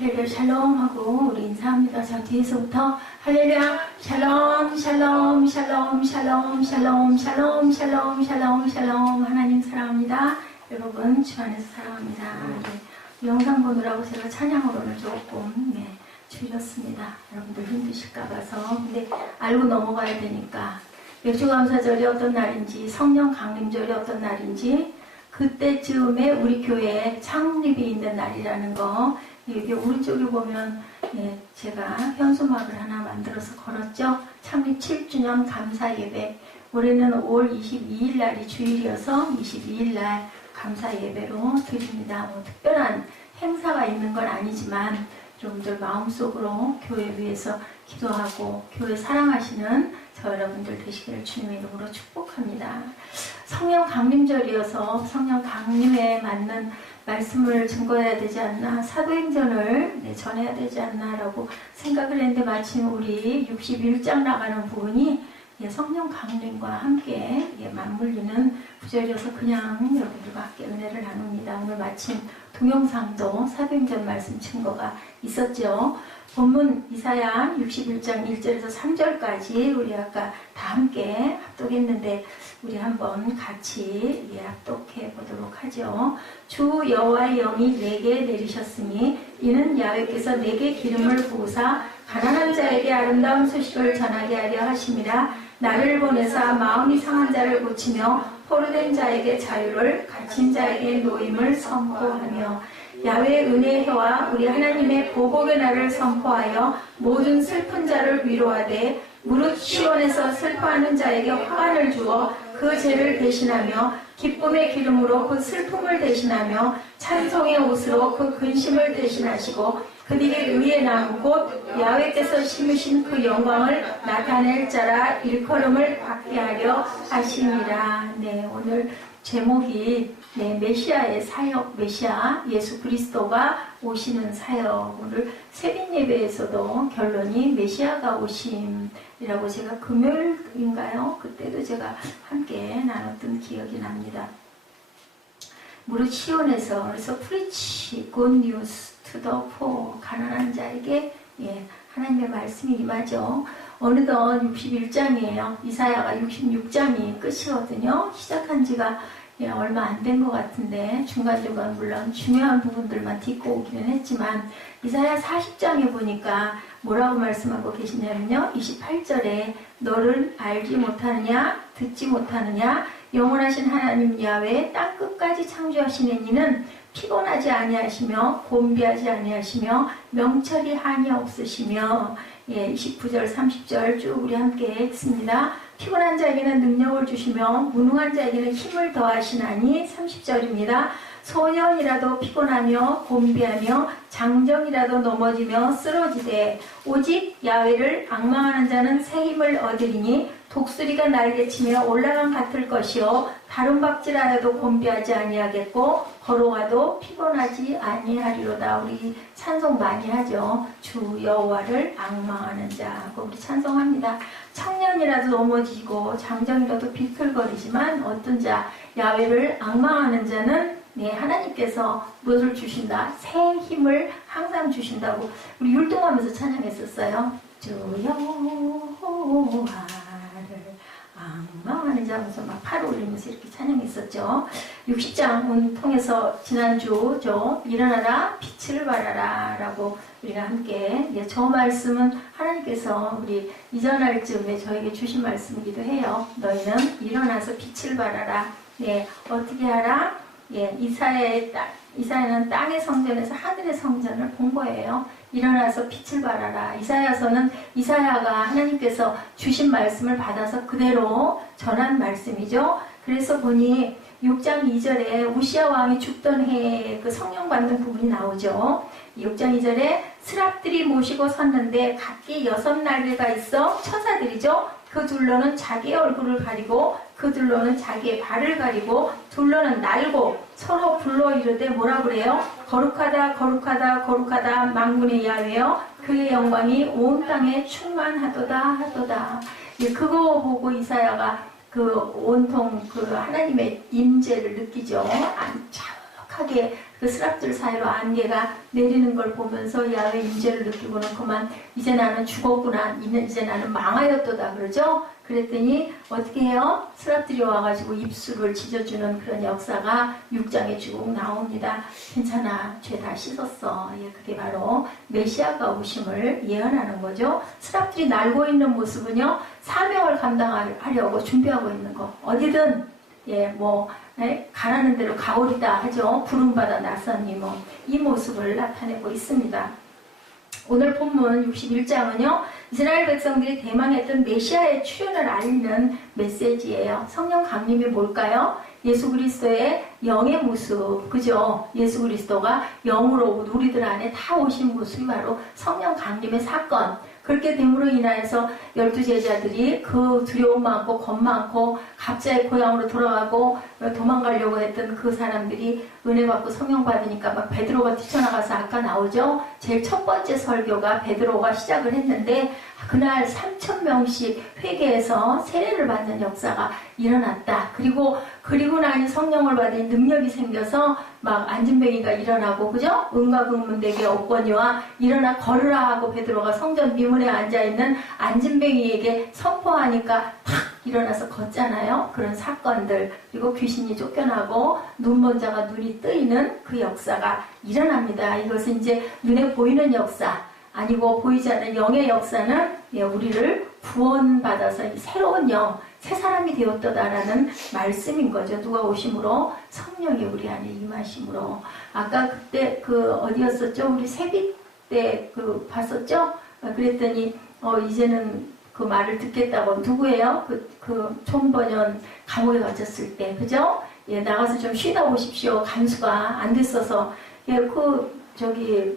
할렐루야 샬롬 하고 우리 인사합니다. 자, 뒤에서부터 할렐루야 샬롬 샬롬 샬롬 샬롬 샬롬 샬롬 샬롬 샬롬 샬롬. 하나님 사랑합니다. 여러분 주 안에서 사랑합니다. 네, 영상 보느라고 제가 찬양으로는 조금 줄였습니다. 여러분들 힘드실까 봐서. 근데 알고 넘어가야 되니까 맥주감사절이 어떤 날인지, 성령 강림절이 어떤 날인지, 그때쯤에 우리 교회에 창립이 있는 날이라는 거, 이게 오른쪽에 보면 제가 현수막을 하나 만들어서 걸었죠. 창립 7주년 감사 예배. 올해는 5월 22일 날이 주일이어서 22일 날 감사 예배로 드립니다. 뭐 특별한 행사가 있는 건 아니지만 여러분들 마음속으로 교회 위해서 기도하고 교회 사랑하시는 저 여러분들 되시기를 주님의 이름으로 축복합니다. 성령 강림절이어서 성령 강림에 맞는 말씀을 증거해야 되지 않나, 사도행전을 전해야 되지 않나 라고 생각을 했는데, 마침 우리 61장 나가는 부분이 성령 강림과 함께 맞물리는 구절이어서 그냥 여러분들과 함께 은혜를 나눕니다. 오늘 마침 동영상도 사도행전 말씀 증거가 있었죠. 본문 이사야 61장 1절에서 3절까지 우리 아까 다 함께 합독했는데 우리 한번 같이 합독해 보도록 하죠. 주 여호와의 영이 내게 내리셨으니 이는 야훼께서 내게 기름을 부으사 가난한 자에게 아름다운 소식을 전하게 하려 하심이라. 나를 보내사 마음이 상한 자를 고치며 포로된 자에게 자유를, 갇힌 자에게 노임을 선포하며, 야훼의 은혜의 해와 우리 하나님의 보복의 날을 선포하여 모든 슬픈 자를 위로하되, 무릇 시온에서 슬퍼하는 자에게 화관을 주어 그 죄를 대신하며, 기쁨의 기름으로 그 슬픔을 대신하며, 찬송의 옷으로 그 근심을 대신하시고, 그들의 의의 나무 곧 야훼께서 심으신 그 영광을 나타낼 자라 일컬음을 받게 하려 하시니라. 네, 오늘 제목이 메시아의 사역, 메시아 예수 그리스도가 오시는 사역. 오늘 새벽 예배에서도 결론이 메시아가 오심이라고 제가 금요일인가요? 그때도 제가 함께 나눴던 기억이 납니다. 무릇 시온에서, 그래서 preach good news to the poor, 가난한 자에게 하나님의 말씀이 임하죠. 어느덧 61장이에요. 이사야가 66장이 끝이거든요. 시작한 지가 얼마 안 된 것 같은데 중간중간 물론 중요한 부분들만 딛고 오기는 했지만, 이사야 40장에 보니까 뭐라고 말씀하고 계시냐면요, 28절에 너를 알지 못하느냐, 듣지 못하느냐, 영원하신 하나님 야훼 땅 끝까지 창조하시는 이는 피곤하지 아니하시며 곤비하지 아니하시며 명철이 한이 없으시며. 29절 30절 쭉 우리 함께 했습니다. 피곤한 자에게는 능력을 주시며 무능한 자에게는 힘을 더하시나니. 30절입니다. 소년이라도 피곤하며 곤비하며 장정이라도 넘어지며 쓰러지되 오직 야훼를 앙망하는 자는 새 힘을 얻으리니 독수리가 날개치며 올라간 같을 것이요 다름박질하여도 곤비하지 아니하겠고 걸어가도 피곤하지 아니하리로다. 우리 찬송 많이 하죠. 주 여호와를 앙망하는 자고 우리 찬송합니다. 청년이라도 넘어지고 장정이라도 비틀거리지만 어떤 자, 야훼를 앙망하는 자는 하나님께서 무엇을 주신다? 새 힘을 항상 주신다고 우리 율동하면서 찬양했었어요. 주 여호와를 앙망하는 자 하면서 막 팔을 올리면서 이렇게 찬양했었죠. 60장은 통해서 지난주 일어나라 빛을 발하라 라고 우리가 함께, 저 말씀은 하나님께서 우리 이전할 즈음에 저에게 주신 말씀이기도 해요. 너희는 일어나서 빛을 발하라. 어떻게 하라? 이사야는 땅의 성전에서 하늘의 성전을 본 거예요. 일어나서 빛을 발하라. 이사야서는 이사야가 하나님께서 주신 말씀을 받아서 그대로 전한 말씀이죠. 그래서 보니 6장 2절에 우시야 왕이 죽던 해에 그 성령 받는 부분이 나오죠. 6장 2절에 스랍들이 모시고 섰는데 각기 6날개가 있어 천사들이죠. 그 둘로는 자기의 얼굴을 가리고 그 둘로는 자기의 발을 가리고 둘로는 날고 서로 불러 이르되 뭐라 그래요? 거룩하다 거룩하다 거룩하다 만군의 야훼여 그의 영광이 온 땅에 충만하도다 하도다. 그거 보고 이사야가 그 온통 그 하나님의 임재를 느끼죠. 정확하게 그 스랍들 사이로 안개가 내리는 걸 보면서 야훼 임재를 느끼고는 그만 이제 나는 죽었구나, 이제 나는 망하였도다 그러죠. 그랬더니 어떻게 해요? 스랍들이 와가지고 입술을 찢어주는 그런 역사가 6장에 쭉 나옵니다. 괜찮아, 죄 다 씻었어. 예, 그게 바로 메시아가 오심을 예언하는 거죠. 스랍들이 날고 있는 모습은요, 사명을 감당하려고 준비하고 있는 거. 어디든 가라는 대로 가오리다 하죠. 부름받아 나서니 이 모습을 나타내고 있습니다. 오늘 본문 61장은요. 이스라엘 백성들이 대망했던 메시아의 출현을 알리는 메시지예요. 성령 강림이 뭘까요? 예수 그리스도의 영의 모습, 그죠? 예수 그리스도가 영으로 우리들 안에 다 오신 모습이 바로 성령 강림의 사건. 그렇게 됨으로 인하여서 12제자들이 그 두려움 많고 겁 많고 각자의 고향으로 돌아가고 도망가려고 했던 그 사람들이 은혜 받고 성령 받으니까 막 베드로가 뛰쳐나가서 아까 나오죠. 제일 첫 번째 설교가 베드로가 시작을 했는데 그날 3,000명씩 회개해서 세례를 받는 역사가 일어났다. 그리고 나니 성령을 받은 능력이 생겨서 막 안진뱅이가 일어나고, 그죠? 은과금문대개 옥권이와 일어나 걸으라 하고 베드로가 성전 미문에 앉아있는 안진뱅이에게 선포하니까 탁 일어나서 걷잖아요. 그런 사건들, 그리고 귀신이 쫓겨나고 눈먼 자가 눈이 뜨이는 그 역사가 일어납니다. 이것은 이제 눈에 보이는 역사 아니고 보이지 않는 영의 역사는 우리를 구원받아서 새로운 영, 새 사람이 되었다라는 말씀인 거죠. 누가 오심으로? 성령이 우리 안에 임하심으로. 아까 그때 어디였었죠? 우리 세빛 때 봤었죠? 그랬더니 이제는 그 말을 듣겠다고. 누구예요? 그 총번연 감옥에 갇혔을 때, 그죠? 예, 나가서 좀 쉬다 오십시오. 간수가 안 됐어서. 예,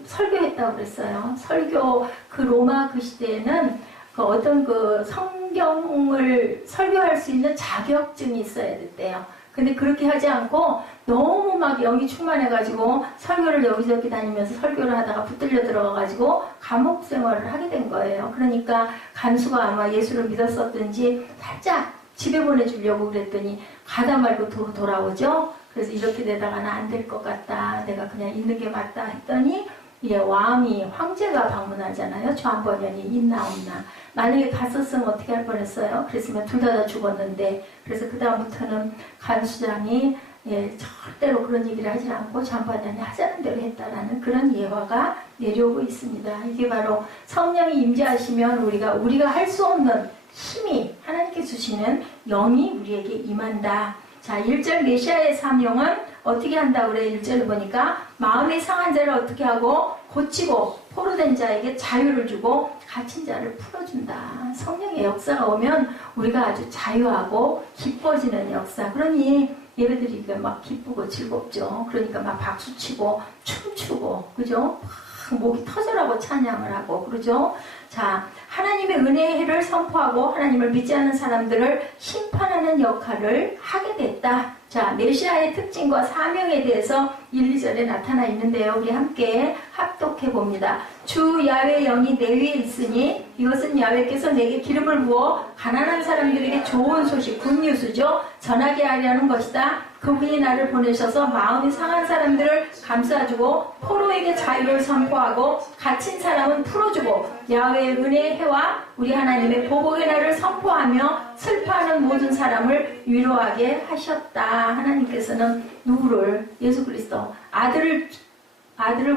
설교했다고 그랬어요. 설교, 로마 그 시대에는 어떤 성경을 설교할 수 있는 자격증이 있어야 됐대요. 근데 그렇게 하지 않고 너무 막 영이 충만해가지고 설교를 여기저기 다니면서 설교를 하다가 붙들려 들어가가지고 감옥 생활을 하게 된 거예요. 그러니까 간수가 아마 예수를 믿었었든지 살짝 집에 보내주려고 그랬더니 가다 말고 돌아오죠. 그래서 이렇게 되다가는 안 될 것 같다. 내가 그냥 있는 게 맞다 했더니 왕이, 황제가 방문하잖아요. 좌번연이 있나 없나. 만약에 갔었으면 어떻게 할 뻔했어요? 그랬으면 둘 다 죽었는데. 그래서 그 다음부터는 간수장이 절대로 그런 얘기를 하지 않고 좌번연이 하자는 대로 했다라는 그런 예화가 내려오고 있습니다. 이게 바로 성령이 임재하시면 우리가 할 수 없는 힘이 하나님께 주시는 영이 우리에게 임한다. 자, 1절 메시아의 사명은 어떻게 한다고 그래? 1절을 보니까 마음이 상한 자를 어떻게 하고 고치고 포로된 자에게 자유를 주고 갇힌 자를 풀어준다. 성령의 역사가 오면 우리가 아주 자유하고 기뻐지는 역사. 그러니 예배드리기가 막 기쁘고 즐겁죠. 그러니까 막 박수치고 춤추고, 그죠? 막 목이 터져라고 찬양을 하고, 그러죠? 자, 하나님의 은혜의 해를 선포하고 하나님을 믿지 않는 사람들을 심판하는 역할을 하게 됐다. 자, 메시아의 특징과 사명에 대해서 1, 2절에 나타나 있는데요. 우리 함께 합독해 봅니다. 주 야훼 영이 내 위에 있으니 이것은 야훼께서 내게 기름을 부어 가난한 사람들에게 좋은 소식, 굿뉴스죠. 전하게 하려는 것이다. 그분이 나를 보내셔서 마음이 상한 사람들을 감싸주고 포로에게 자유를 선포하고 갇힌 사람은 풀어주고 야훼의 은혜의 해와 우리 하나님의 보복의 날을 선포하며 슬퍼하는 모든 사람을 위로하게 하셨다. 하나님께서는 누구를? 예수 그리스도 아들을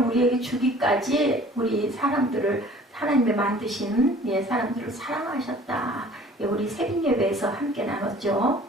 우리에게 주기까지 우리 사람들을 하나님의 만드신 사람들을 사랑하셨다. 우리 새벽 예배에서 함께 나눴죠.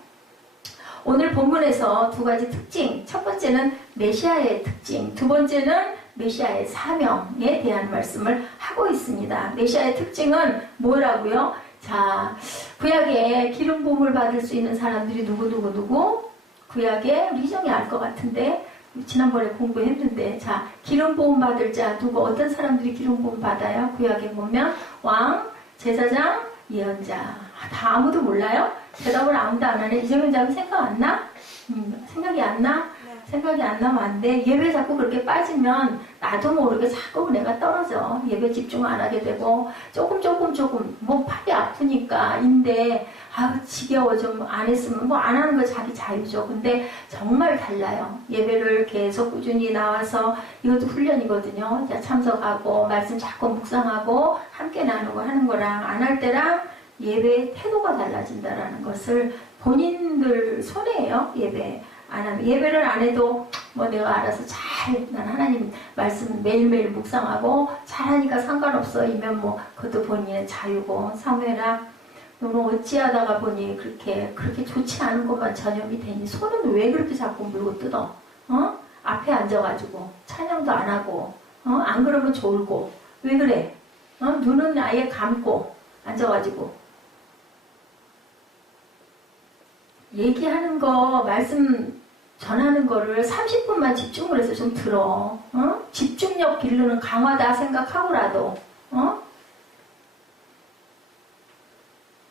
오늘 본문에서 두 가지 특징, 첫 번째는 메시아의 특징, 두 번째는 메시아의 사명에 대한 말씀을 하고 있습니다. 메시아의 특징은 뭐라고요? 자, 구약에 기름 부음을 받을 수 있는 사람들이 누구? 구약에 우리 희정이 알 것 같은데 지난번에 공부했는데, 자, 기름 부음 받을 자 누구? 어떤 사람들이 기름 부음 받아요? 구약에 보면 왕, 제사장, 예언자. 다 아무도 몰라요? 대답을 아무도 안 하네. 이재명 장은 생각 안 나? 생각이 안 나? 생각이 안 나면 안 돼. 예배 자꾸 그렇게 빠지면 나도 모르게 자꾸 내가 떨어져. 예배 집중 안 하게 되고 조금 뭐 팔이 아프니까 인데 지겨워 좀 안 했으면 뭐 안 하는 거 자기 자유죠. 근데 정말 달라요. 예배를 계속 꾸준히 나와서 이것도 훈련이거든요. 참석하고 말씀 자꾸 묵상하고 함께 나누고 하는 거랑 안 할 때랑 예배의 태도가 달라진다라는 것을 본인들 손해예요. 예배 안 하면. 예배를 안 해도 뭐 내가 알아서 난 하나님 말씀 매일매일 묵상하고 잘하니까 상관없어 이면 뭐 그것도 본인의 자유고. 사무엘아 너는 어찌하다가 보니 그렇게 좋지 않은 것만 전염이 되니 손은 왜 그렇게 자꾸 물고 뜯어? 앞에 앉아가지고 찬양도 안 하고 안 그러면 졸고 왜 그래? 눈은 아예 감고 앉아가지고 얘기하는 거 말씀 전하는 거를 30분만 집중을 해서 좀 들어. 집중력 기르는 강화다 생각하고라도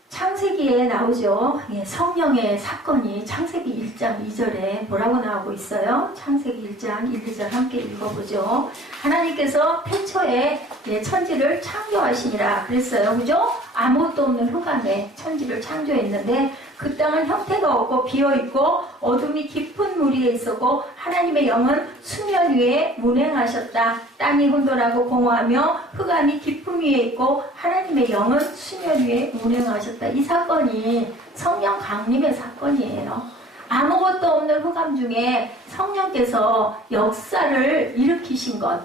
창세기에 나오죠. 성령의 사건이 창세기 1장 2절에 뭐라고 나오고 있어요? 창세기 1장 1, 2절 함께 읽어보죠. 하나님께서 태초에 천지를 창조하시니라 그랬어요. 그죠? 아무것도 없는 흑암에 천지를 창조했는데 그 땅은 형태가 없고 비어있고 어둠이 깊은 물 위에 있었고 하나님의 영은 수면 위에 운행하셨다. 땅이 혼돈하고 공허하며 흑암이 깊은 위에 있고 하나님의 영은 수면 위에 운행하셨다. 이 사건이 성령 강림의 사건이에요. 아무것도 없는 흑암 중에 성령께서 역사를 일으키신 것.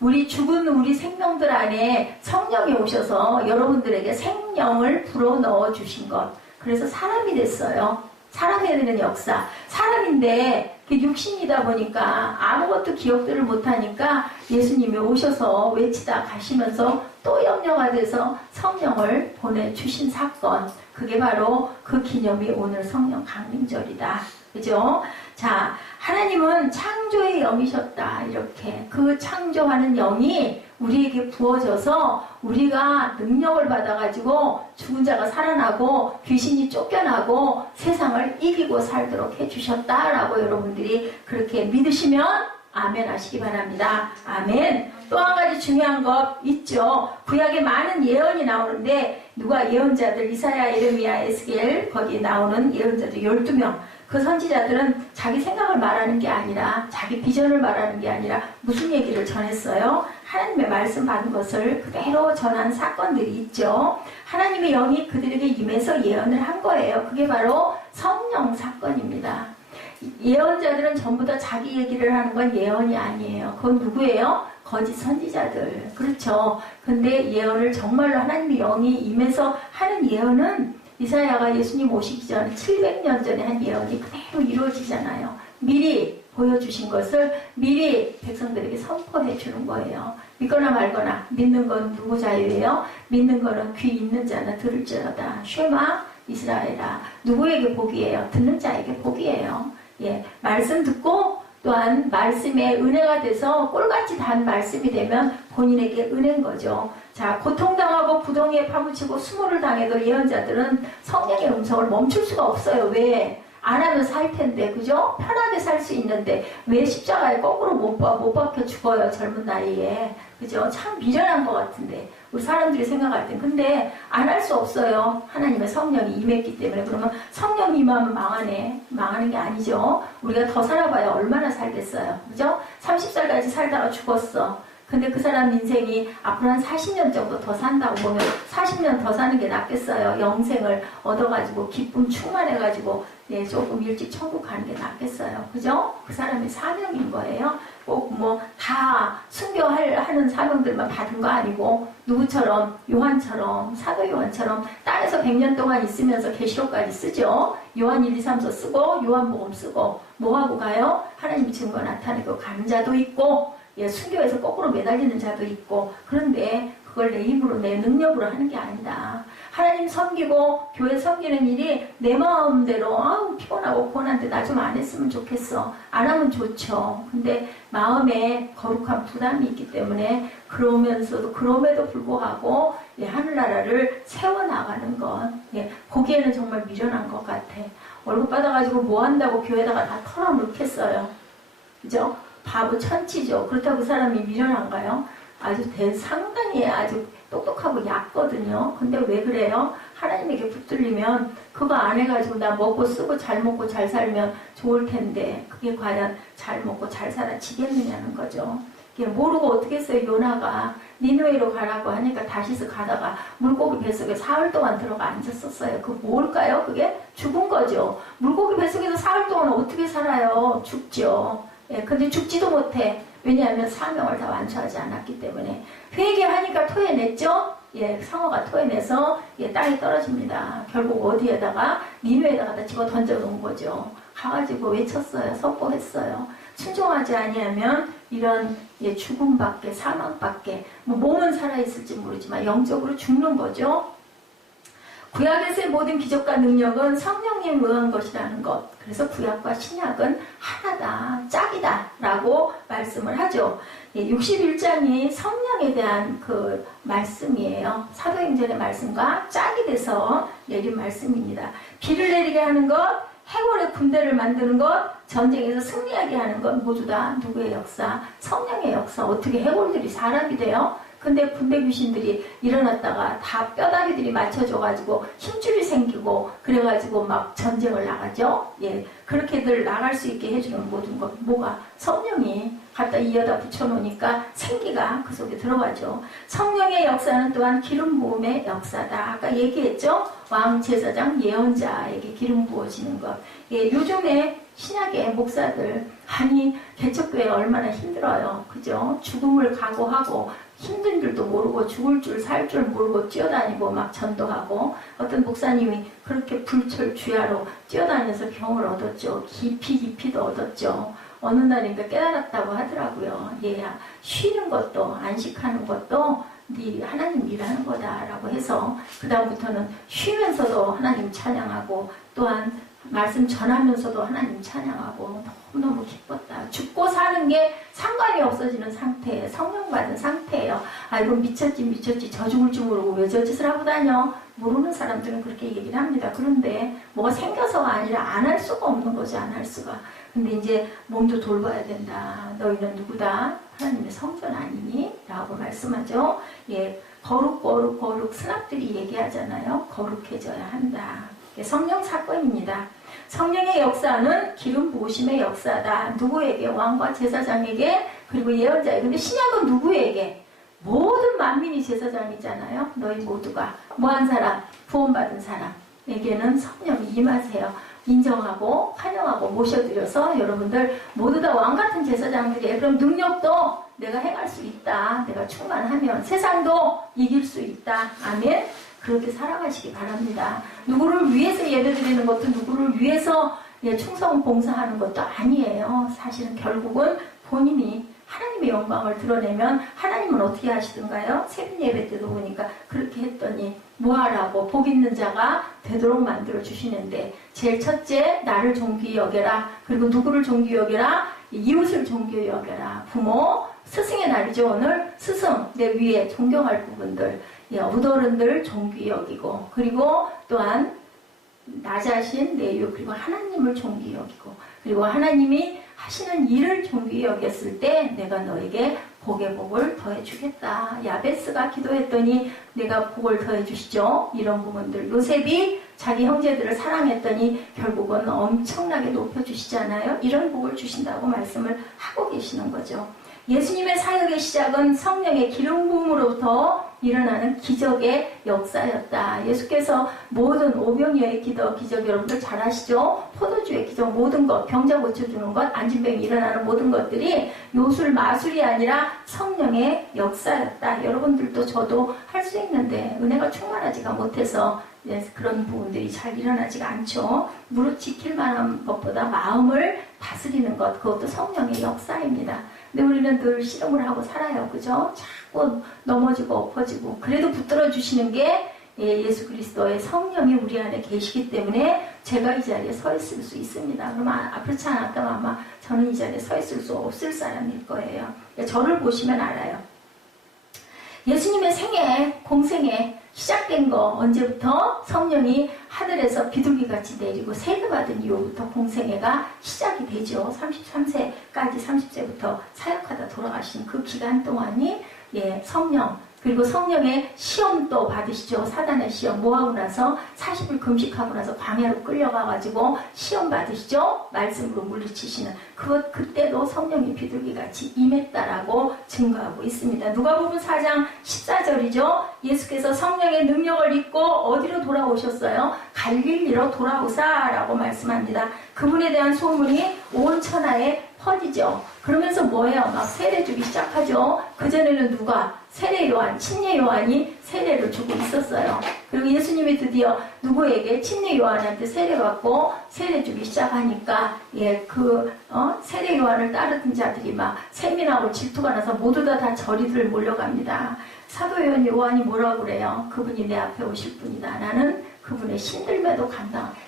우리 죽은 우리 생명들 안에 성령이 오셔서 여러분들에게 생명을 불어넣어 주신 것. 그래서 사람이 됐어요. 사람이 되는 역사. 사람인데 육신이다 보니까 아무것도 기억들을 못하니까 예수님이 오셔서 외치다 가시면서 또 염려가 돼서 성령을 보내주신 사건. 그게 바로 그 기념이 오늘 성령 강림절이다. 그죠? 자, 하나님은 창조의 영이셨다. 이렇게 그 창조하는 영이 우리에게 부어져서 우리가 능력을 받아가지고 죽은 자가 살아나고 귀신이 쫓겨나고 세상을 이기고 살도록 해주셨다라고 여러분들이 그렇게 믿으시면 아멘 하시기 바랍니다. 아멘. 또 한 가지 중요한 것 있죠. 구약에 많은 예언이 나오는데 누가 예언자들 이사야, 예레미야, 에스겔 거기에 나오는 예언자들 12명 그 선지자들은 자기 생각을 말하는 게 아니라 자기 비전을 말하는 게 아니라 무슨 얘기를 전했어요? 하나님의 말씀 받은 것을 그대로 전한 사건들이 있죠. 하나님의 영이 그들에게 임해서 예언을 한 거예요. 그게 바로 성령 사건입니다. 예언자들은 전부 다 자기 얘기를 하는 건 예언이 아니에요. 그건 누구예요? 거짓 선지자들. 그렇죠. 근데 예언을 정말로 하나님의 영이 임해서 하는 예언은 이사야가 예수님 오시기 전에 700년 전에 한 예언이 그대로 이루어지잖아요. 미리 보여주신 것을 미리 백성들에게 선포해 주는 거예요. 믿거나 말거나. 믿는 건 누구 자유예요? 믿는 거는 귀 있는 자나 들을지어다. 쉐마 이스라엘아. 누구에게 복이에요? 듣는 자에게 복이에요. 예, 말씀 듣고 또한 말씀에 은혜가 돼서 꿀같이 단 말씀이 되면 본인에게 은혜인 거죠. 자, 고통당하고 부동에 파묻히고 수모를 당해도 예언자들은 성령의 음성을 멈출 수가 없어요. 왜? 안 하면 살 텐데, 그죠? 편하게 살 수 있는데 왜 십자가에 거꾸로 못 박혀 죽어요, 젊은 나이에. 그죠? 참 미련한 것 같은데 우리 사람들이 생각할 땐. 근데 안 할 수 없어요. 하나님의 성령이 임했기 때문에. 그러면 성령 임하면 망하는 게 아니죠. 우리가 더 살아봐야 얼마나 살겠어요, 그죠? 30살까지 살다가 죽었어. 근데 그 사람 인생이 앞으로 한 40년 정도 더 산다고 보면 40년 더 사는 게 낫겠어요. 영생을 얻어가지고 기쁨 충만해가지고 조금 일찍 천국 가는 게 낫겠어요. 그죠? 그 사람의 사명인 거예요. 꼭 뭐 다 순교하는 사명들만 받은 거 아니고 누구처럼 요한처럼 사도 요한처럼 땅에서 100년 동안 있으면서 계시록까지 쓰죠. 요한 1, 2, 3서 쓰고 요한복음 쓰고 뭐하고 가요? 하나님 증거 나타내고 가는 자도 있고 순교해서 거꾸로 매달리는 자도 있고. 그런데 그걸 내 힘으로 내 능력으로 하는 게 아니다. 하나님 섬기고 교회 섬기는 일이 내 마음대로 피곤하고 고난데 나 좀 안 했으면 좋겠어. 안 하면 좋죠. 근데 마음에 거룩한 부담이 있기 때문에 그럼에도 불구하고 하늘나라를 세워나가는 것. 보기에는 정말 미련한 것 같아. 월급 받아가지고 뭐 한다고 교회에다가 다 털어놓겠어요. 그죠? 바보 천치죠. 그렇다고 그 사람이 미련한가요? 아주 상당히 아주 똑똑하고 얕거든요. 근데 왜 그래요? 하나님에게 붙들리면 그거 안 해가지고 나 먹고 쓰고 잘 먹고 잘 살면 좋을 텐데 그게 과연 잘 먹고 잘 살아지겠느냐는 거죠. 모르고 어떻게 했어요. 요나가 니느웨로 가라고 하니까 다시스 가다가 물고기 뱃속에 사흘 동안 들어가 앉았었어요. 그 뭘까요? 그게 죽은 거죠. 물고기 뱃속에서 사흘 동안 어떻게 살아요? 죽죠. 예, 근데 죽지도 못해. 왜냐하면 사명을 다 완수하지 않았기 때문에. 회개하니까 토해냈죠? 예, 상어가 토해내서 예, 땅에 떨어집니다. 결국 어디에다가 니느웨에다가 다 집어 던져놓은 거죠. 가가지고 외쳤어요. 선포했어요. 순종하지 아니하면 이런 예, 죽음밖에 사망밖에 뭐 몸은 살아있을지 모르지만 영적으로 죽는 거죠. 구약에서의 모든 기적과 능력은 성령님에 의한 것이라는 것. 그래서 구약과 신약은 하나다, 짝이다 라고 말씀을 하죠. 61장이 성령에 대한 그 말씀이에요. 사도행전의 말씀과 짝이 돼서 내린 말씀입니다. 비를 내리게 하는 것, 해골의 군대를 만드는 것, 전쟁에서 승리하게 하는 것 모두 다 누구의 역사? 성령의 역사. 어떻게 해골들이 사람이 돼요? 근데 군대 귀신들이 일어났다가 다 뼈다귀들이 맞춰져가지고 힘줄이 생기고 그래가지고 막 전쟁을 나가죠. 예, 그렇게들 나갈 수 있게 해주는 모든 것 뭐가? 성령이 갖다 이어다 붙여놓으니까 생기가 그 속에 들어가죠. 성령의 역사는 또한 기름 부음의 역사다. 아까 얘기했죠. 왕, 제사장, 예언자에게 기름 부어지는 것. 예, 요즘에 신약의 목사들 아니 개척교회 얼마나 힘들어요. 그죠? 죽음을 각오하고 힘든 줄도 모르고 죽을 줄 살 줄 모르고 뛰어다니고 막 전도하고 어떤 목사님이 그렇게 불철주야로 뛰어다녀서 병을 얻었죠. 깊이도 얻었죠. 어느 날인가 깨달았다고 하더라고요. 얘야 쉬는 것도 안식하는 것도 네 하나님 일하는 거다라고 해서 그 다음부터는 쉬면서도 하나님 찬양하고 또한 말씀 전하면서도 하나님 찬양하고 너무너무 기뻤다. 죽고 사는 게 상관이 없어지는 상태예요. 성령 받은 상태예요. 아이고 미쳤지 저 죽을 줄 모르고 왜 저 짓을 하고 다녀? 모르는 사람들은 그렇게 얘기를 합니다. 그런데 뭐가 생겨서가 아니라 안 할 수가 없는 거지. 안 할 수가. 근데 이제 몸도 돌봐야 된다. 너희는 누구다? 하나님의 성전 아니니? 라고 말씀하죠. 예, 거룩 스납들이 얘기하잖아요. 거룩해져야 한다. 성령 사건입니다. 성령의 역사는 기름 부으심의 역사다. 누구에게? 왕과 제사장에게 그리고 예언자에게. 근데 신약은 누구에게? 모든 만민이 제사장이잖아요. 너희 모두가 뭐한 사람? 구원받은 사람에게는 성령이 임하세요. 인정하고 환영하고 모셔드려서 여러분들 모두 다 왕같은 제사장들이에요. 그럼 능력도 내가 행할 수 있다. 내가 충만하면 세상도 이길 수 있다. 아멘. 그렇게 살아가시기 바랍니다. 누구를 위해서 예배드리는 것도 누구를 위해서 충성 봉사하는 것도 아니에요. 사실은 결국은 본인이 하나님의 영광을 드러내면 하나님은 어떻게 하시던가요? 새벽 예배 때도 보니까 그렇게 했더니 뭐하라고 복 있는 자가 되도록 만들어 주시는데 제일 첫째 나를 존귀히 여겨라. 그리고 누구를 존귀히 여겨라? 이웃을 존귀히 여겨라. 부모, 스승의 날이죠. 오늘 스승, 내 위에 존경할 부분들 어른들 존귀히 여기고 그리고 또한 나 자신, 내 이웃 그리고 하나님을 존귀히 여기고 그리고 하나님이 하시는 일을 존귀히 여겼을 때 내가 너에게 복의 복을 더해주겠다. 야베스가 기도했더니 내가 복을 더해주시죠. 이런 부분들. 요셉이 자기 형제들을 사랑했더니 결국은 엄청나게 높여주시잖아요. 이런 복을 주신다고 말씀을 하고 계시는 거죠. 예수님의 사역의 시작은 성령의 기름 부음으로부터 일어나는 기적의 역사였다. 예수께서 모든 오병이어의 기적 여러분들 잘 아시죠? 포도주의 기적 모든 것, 병자 고쳐주는 것, 안진병이 일어나는 모든 것들이 요술 마술이 아니라 성령의 역사였다. 여러분들도 저도 할 수 있는데 은혜가 충만하지가 못해서 그런 부분들이 잘 일어나지가 않죠. 무릇 지킬 만한 것보다 마음을 다스리는 것, 그것도 성령의 역사입니다. 근데 우리는 늘 씨름을 하고 살아요. 그죠? 자꾸 넘어지고 엎어지고. 그래도 붙들어 주시는 게 예수 그리스도의 성령이 우리 안에 계시기 때문에 제가 이 자리에 서 있을 수 있습니다. 그러면 아프지 않았다면 아마 저는 이 자리에 서 있을 수 없을 사람일 거예요. 저를 보시면 알아요. 예수님의 생애, 공생애 시작된 거 언제부터? 성령이 하늘에서 비둘기같이 내리고 세례받은 이후부터 공생애가 시작이 되죠. 33세까지 30세부터 사역하다 돌아가신 그 기간 동안이 성령, 그리고 성령의 시험도 받으시죠. 사단의 시험 뭐하고 나서 40일 금식하고 나서 광야로 끌려가가지고 시험 받으시죠. 말씀으로 물리치시는 그때도 성령이 비둘기같이 임했다라고 증거하고 있습니다. 누가복음 4장 14절이죠. 예수께서 성령의 능력을 입고 어디로 돌아오셨어요? 갈릴리로 돌아오사라고 말씀합니다. 그분에 대한 소문이 온 천하에 퍼지죠. 그러면서 뭐예요? 막 세례 주기 시작하죠. 그전에는 누가? 세례 요한, 침례 요한이 세례를 주고 있었어요. 그리고 예수님이 드디어 누구에게? 침례 요한한테 세례 받고 세례 주기 시작하니까 세례 요한을 따르던 자들이 막 세민하고 질투가 나서 모두 다 저리들 몰려갑니다. 사도 요한이 뭐라고 그래요? 그분이 내 앞에 오실 분이다. 나는 그분의 신들매도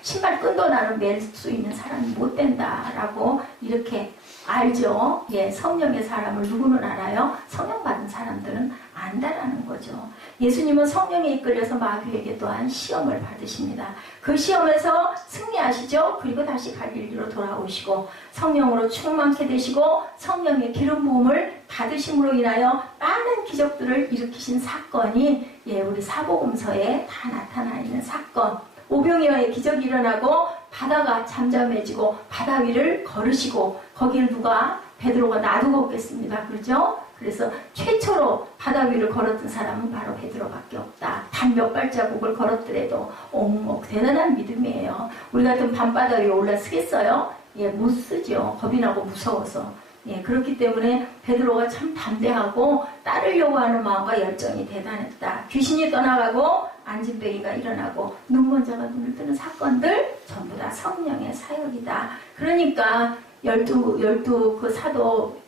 신발 끈도 나는 맬 수 있는 사람이 못 된다라고 이렇게 알죠. 성령의 사람을 누구는 알아요? 성령 받은 사람들은 안다라는 거죠. 예수님은 성령에 이끌려서 마귀에게 또한 시험을 받으십니다. 그 시험에서 승리하시죠. 그리고 다시 갈릴리로 돌아오시고 성령으로 충만케 되시고 성령의 기름 부음을 받으심으로 인하여 많은 기적들을 일으키신 사건이 우리 사복음서에 다 나타나 있는 사건. 오병이어의 기적이 일어나고 바다가 잠잠해지고 바다 위를 걸으시고 거기를 누가? 베드로가 놔두고 오겠습니다. 그렇죠? 그래서 최초로 바다 위를 걸었던 사람은 바로 베드로밖에 없다. 단 몇 발자국을 걸었더라도 대단한 믿음이에요. 우리 같은 밤바다 위에 올라서겠어요? 못 쓰죠. 겁이 나고 무서워서. 그렇기 때문에 베드로가 참 담대하고 따르려고 하는 마음과 열정이 대단했다. 귀신이 떠나가고 안진뱅이가 일어나고 눈먼자가 눈을 뜨는 사건들 전부 다 성령의 사역이다. 그러니까 12 그 사도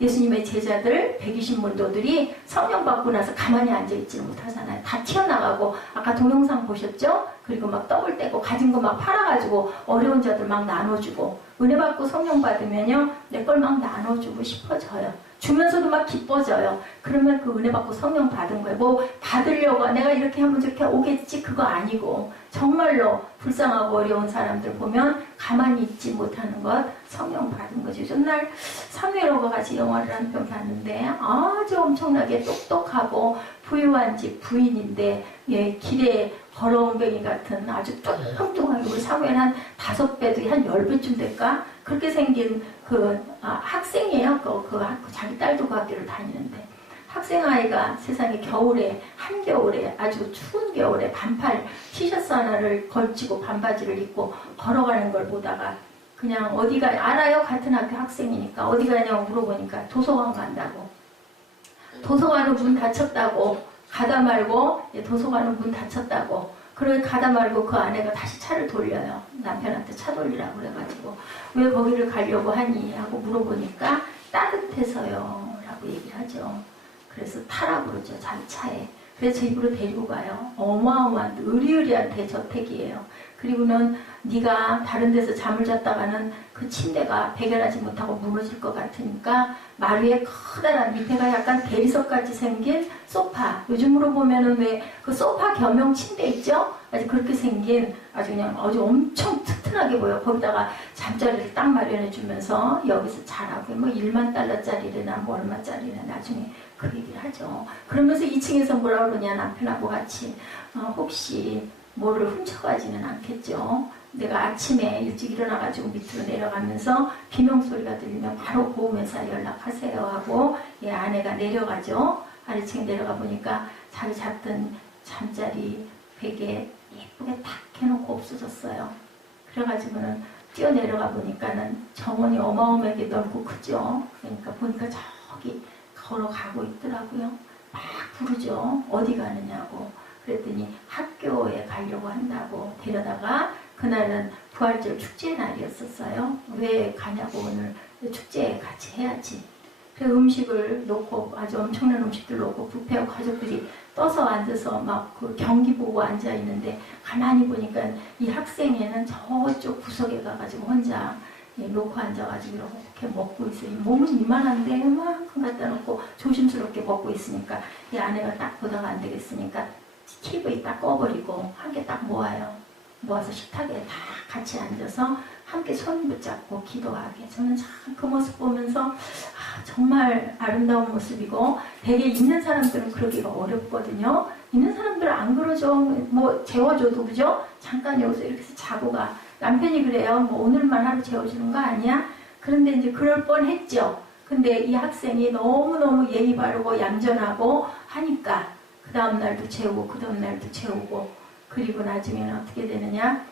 예수님의 제자들 120문도들이 성령 받고 나서 가만히 앉아있지는 못하잖아요. 다 튀어나가고 아까 동영상 보셨죠? 그리고 막 떡을 떼고 가진 거 막 팔아가지고 어려운 자들 막 나눠주고 은혜 받고 성령 받으면요 내 걸 막 나눠주고 싶어져요. 주면서도 막 기뻐져요. 그러면 그 은혜 받고 성령 받은 거예요. 뭐 받으려고 내가 이렇게 하면 저렇게 오겠지 그거 아니고 정말로 불쌍하고 어려운 사람들 보면 가만히 있지 못하는 것 성령 받은 거죠. 전날 사무엘하고 같이 영화를 한 편 봤는데 아주 엄청나게 똑똑하고 부유한 집 부인인데 길에 걸어온뱅이 같은 아주 뚱뚱하게 우리 사무엘 한 5배도 한 10배쯤 될까? 그렇게 생긴 학생이에요. 자기 딸도 그 학교를 다니는데 학생아이가 세상에 겨울에 한겨울에 아주 추운 겨울에 반팔 티셔츠 하나를 걸치고 반바지를 입고 걸어가는 걸 보다가 그냥 어디가 알아요? 같은 학교 학생이니까 어디 가냐고 물어보니까 도서관 간다고. 도서관은 문 닫혔다고 가다 말고 도서관은 문 닫혔다고. 그러고 가다 말고 그 아내가 다시 차를 돌려요. 남편한테 차 돌리라고 그래가지고 왜 거기를 가려고 하니? 하고 물어보니까 따뜻해서요 라고 얘기를 하죠. 그래서 타라고 그러죠. 자기 차에. 그래서 집으로 데리고 가요. 어마어마한 의리의리한 대저택이에요. 그리고는 네가 다른 데서 잠을 잤다가는 그 침대가 해결하지 못하고 무너질 것 같으니까 말 위에 커다란 밑에가 약간 대리석같이 생긴 소파. 요즘으로 보면은 왜 그 소파 겸용 침대 있죠? 아주 그렇게 생긴 아주 그냥 아주 엄청 튼튼하게 보여. 거기다가 잠자리를 딱 마련해 주면서 여기서 자라고 뭐 1만 달러짜리나 뭐 얼마짜리나 나중에 그 얘기를 하죠. 그러면서 2층에서 뭐라 그러냐 남편하고 같이 혹시 뭐를 훔쳐가지는 않겠죠. 내가 아침에 일찍 일어나가지고 밑으로 내려가면서 비명소리가 들리면 바로 보험회사에 연락하세요 하고 아내가 내려가죠. 아래층에 내려가 보니까 자기 잤던 잠자리 베개 예쁘게 탁 해놓고 없어졌어요. 그래가지고는 뛰어내려가 보니까는 정원이 어마어마하게 넓고 크죠. 그러니까 보니까 저기 걸어가고 있더라고요. 막 부르죠. 어디 가느냐고. 그랬더니 학교에 가려고 한다고 데려다가 그날은 부활절 축제 날이었었어요. 왜 가냐고 오늘 축제에 같이 해야지. 그래서 음식을 놓고 아주 엄청난 음식들 놓고 뷔페하고 가족들이 떠서 앉아서 막 그 경기 보고 앉아 있는데 가만히 보니까 이 학생애는 저쪽 구석에 가가지고 혼자 놓고 앉아가지고 이렇게 먹고 있어요. 몸은 이만한데 이만큼 갖다 놓고 조심스럽게 먹고 있으니까 이 아내가 딱 보다가 안 되겠으니까 TV 딱 꺼버리고 함께 딱 모아서 식탁에 다 같이 앉아서 함께 손 붙잡고 기도하게. 저는 참 그 모습 보면서 정말 아름다운 모습이고, 되게 있는 사람들은 그러기가 어렵거든요. 있는 사람들은 안 그러죠. 뭐 재워줘도 그죠? 잠깐 여기서 이렇게 자고 가. 남편이 그래요. 뭐 오늘만 하루 재워주는 거 아니야? 그런데 이제 그럴 뻔했죠. 근데 이 학생이 너무너무 예의 바르고 얌전하고 하니까 그 다음날도 재우고 그 다음날도 재우고, 그리고 나중에는 어떻게 되느냐,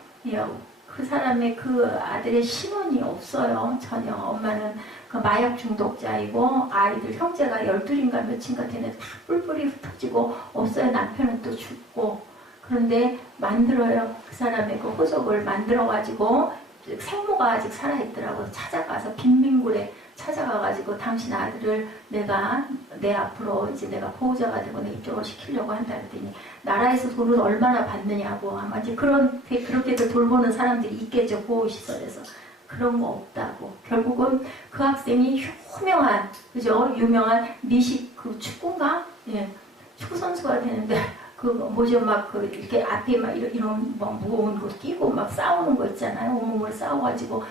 그 사람의 그 아들의 신원이 없어요. 전혀. 엄마는 그 마약 중독자이고 아이들 형제가 12인가 몇인가 되는데 다 뿔뿔이 흩어지고 없어요. 남편은 또 죽고. 그런데 만들어요. 그 사람의 그 호적을 만들어가지고 생모가 아직 살아있더라고요. 찾아가서 빈민굴에 찾아가가지고 당신 아들을 내가 내 앞으로 이제 내가 보호자가 되고 내 이쪽으로 시키려고 한다 그랬더니 나라에서 돈을 얼마나 받느냐고. 아마 이제 그렇게들 돌보는 사람들이 있겠죠. 보호시설에서. 그런 거 없다고. 결국은 그 학생이 유명한 미식 그 축구인가? 예. 축구 선수가 되는데 이렇게 앞에 막 이런 막 무거운 거 끼고 막 싸우는 거 있잖아요. 온몸을 싸워가지고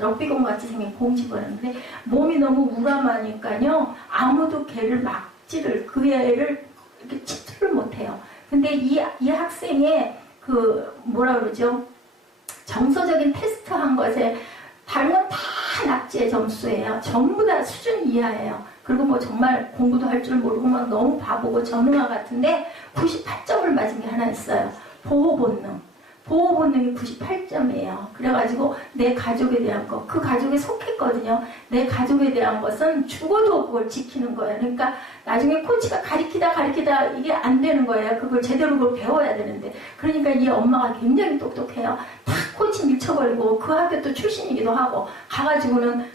럭비공 같이 생긴 공 집어넣는데 몸이 너무 우람하니까요. 아무도 걔를 그 애를 이렇게 치트를 못해요. 근데 이 학생의 정서적인 테스트 한 것에 다른 건 다 낙지의 점수예요. 전부 다 수준 이하예요. 그리고 뭐 정말 공부도 할 줄 모르고 막 너무 바보고 전응아 같은데 98점을 맞은 게 하나 있어요. 보호본능이 98점이에요. 그래가지고 내 가족에 대한 거, 그 가족에 속했거든요. 내 가족에 대한 것은 죽어도 그걸 지키는 거예요. 그러니까 나중에 코치가 가리키다 이게 안 되는 거예요. 그걸 제대로 그걸 배워야 되는데. 그러니까 이 엄마가 굉장히 똑똑해요. 다 코치 밀쳐버리고 그 학교 또 출신이기도 하고 가가지고는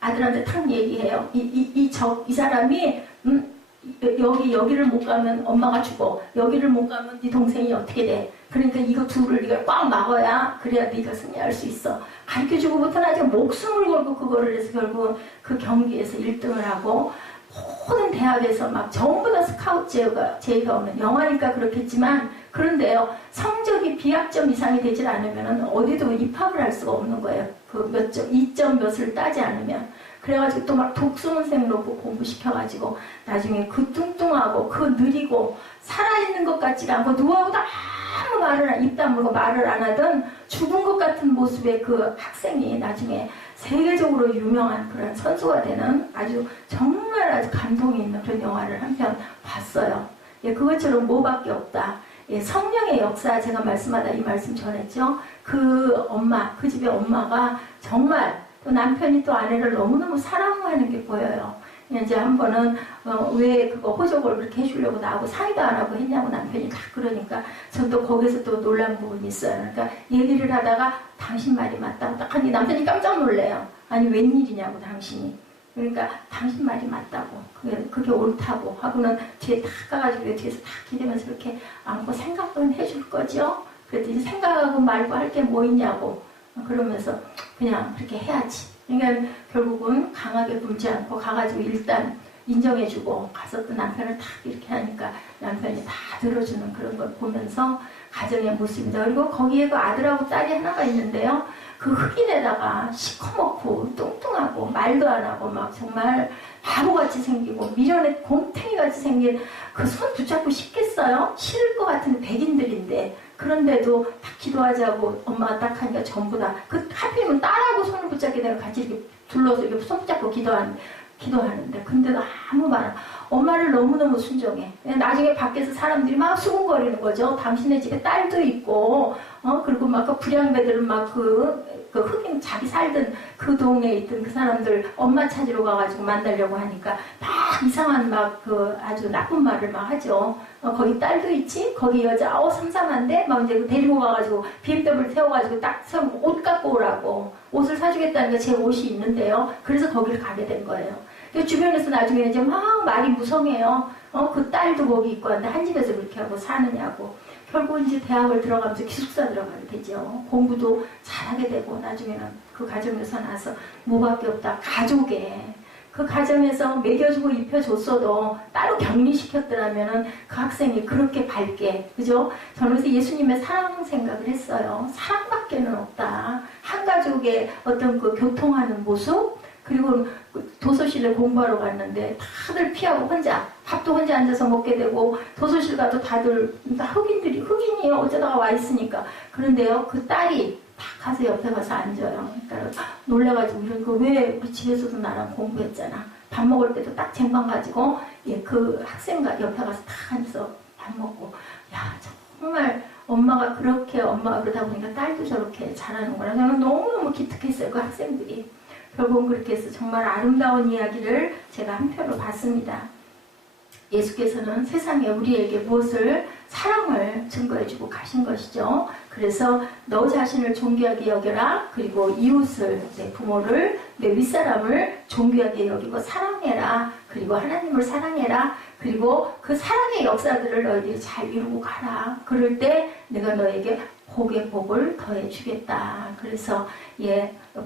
아들한테 탁 얘기해요. 이 사람이 여기를 못 가면 엄마가 죽어. 여기를 못 가면 네 동생이 어떻게 돼. 그러니까 이거 둘을 네가 꽉 막아야 그래야 네가 승리할 수 있어. 가르쳐주고부터는 아직 목숨을 걸고 그거를 해서 결국 그 경기에서 1등을 하고 모든 대학에서 막 전부 다 스카우트 제의가 오는 영화니까 그렇겠지만 그런데요. 성적이 비학점 이상이 되질 않으면 어디도 입학을 할 수가 없는 거예요. 그 몇 점, 2점 몇을 따지 않으면. 그래가지고 또 막 독수문생 놓고 공부시켜가지고 나중에 그 뚱뚱하고 그 느리고 살아있는 것 같지가 않고 누구하고도 아무 입 다물고 말을 안 하던 죽은 것 같은 모습의 그 학생이 나중에 세계적으로 유명한 그런 선수가 되는 정말 아주 감동이 있는 그런 영화를 한 편 봤어요. 예, 그것처럼 뭐밖에 없다. 예, 성령의 역사 제가 말씀하다 이 말씀 전했죠. 그 집의 엄마가 정말 또 남편이 또 아내를 너무너무 사랑하는 게 보여요. 이제 한 번은 왜 그거 호적을 그렇게 해주려고 나하고 상의도 안 하고 했냐고 남편이 막 그러니까 전 또 거기서 또 놀란 부분이 있어요. 그러니까 얘기를 하다가 당신 말이 맞다고 딱 하니 남편이 깜짝 놀래요. 아니 웬일이냐고 당신이. 그러니까 당신 말이 맞다고 그게 옳다고 하고는 뒤에 탁 가가지고 뒤에서 탁 기대면서 이렇게 안고 생각은 해줄 거죠. 그랬더니 생각하고 말고 할 게 뭐 있냐고 그러면서 그냥 그렇게 해야지. 그러니까 결국은 강하게 굴지 않고 가가지고 일단 인정해주고 가서 또 남편을 탁 이렇게 하니까 남편이 다 들어주는 그런 걸 보면서 가정의 모습입니다. 그리고 거기에 그 아들하고 딸이 하나가 있는데요. 그 흑인에다가 시커멓고 뚱뚱하고 말도 안 하고 막 정말 바보같이 생기고 미련의 곰탱이같이 생긴 그 손 붙잡고 싶겠어요? 싫을 것 같은 백인들인데 그런데도 딱 기도하자고 엄마가 딱 하니까 전부 다 하필이면 딸하고 손을 붙잡게 되면 같이 이렇게 둘러서 이렇게 손 붙잡고 기도하는데 근데도 아무 말 안 엄마를 너무너무 순종해. 나중에 밖에서 사람들이 막 수군거리는 거죠. 당신네 집에 딸도 있고 그리고 막 그 불량배들은 막 그 흑인 자기 살던 그 동네에 있던 그 사람들 엄마 찾으러 가가지고 만나려고 하니까 막 이상한 막 그 아주 나쁜 말을 막 하죠. 거기 딸도 있지? 거기 여자 삼삼한데? 막 이제 데리고 가가지고 BMW 태워가지고 딱 옷 갖고 오라고 옷을 사주겠다는 게 제 옷이 있는데요. 그래서 거기를 가게 된 거예요. 주변에서 나중에 이제 막 말이 무성해요. 그 딸도 거기 있고 하는데 한 집에서 그렇게 하고 사느냐고. 결국 이제 대학을 들어가면서 기숙사 들어가게 되죠. 공부도 잘하게 되고 나중에는 그 가정에서 나서 뭐밖에 없다. 가족에 그 가정에서 먹여주고 입혀줬어도 따로 격리시켰더라면은 그 학생이 그렇게 밝게, 그죠? 저는 그래서 예수님의 사랑 생각을 했어요. 사랑밖에는 없다. 한 가족의 어떤 그 교통하는 모습, 그리고 도서실에 공부하러 갔는데 다들 피하고 혼자, 밥도 혼자 앉아서 먹게 되고, 도서실 가도 다들 흑인이 어쩌다가 와 있으니까. 그런데요, 그 딸이 딱 가서 옆에 가서 앉아요. 그러니까 놀래가지고, 왜 우리 집에서도 나랑 공부했잖아. 밥 먹을 때도 딱 쟁반 가지고, 예, 그 학생과 옆에 가서 딱 앉아서 밥 먹고, 야, 정말 엄마가 그러다 보니까 딸도 저렇게 잘하는구나. 저는 너무너무 기특했어요, 그 학생들이. 결국은 그렇게 해서 정말 아름다운 이야기를 제가 한 편으로 봤습니다. 예수께서는 세상에 우리에게 무엇을? 사랑을 증거해주고 가신 것이죠. 그래서 너 자신을 존귀하게 여겨라. 그리고 이웃을, 내 부모를, 내 윗사람을 존귀하게 여기고 사랑해라. 그리고 하나님을 사랑해라. 그리고 그 사랑의 역사들을 너희들이 잘 이루고 가라. 그럴 때 내가 너에게 복의 복을 더해주겠다. 그래서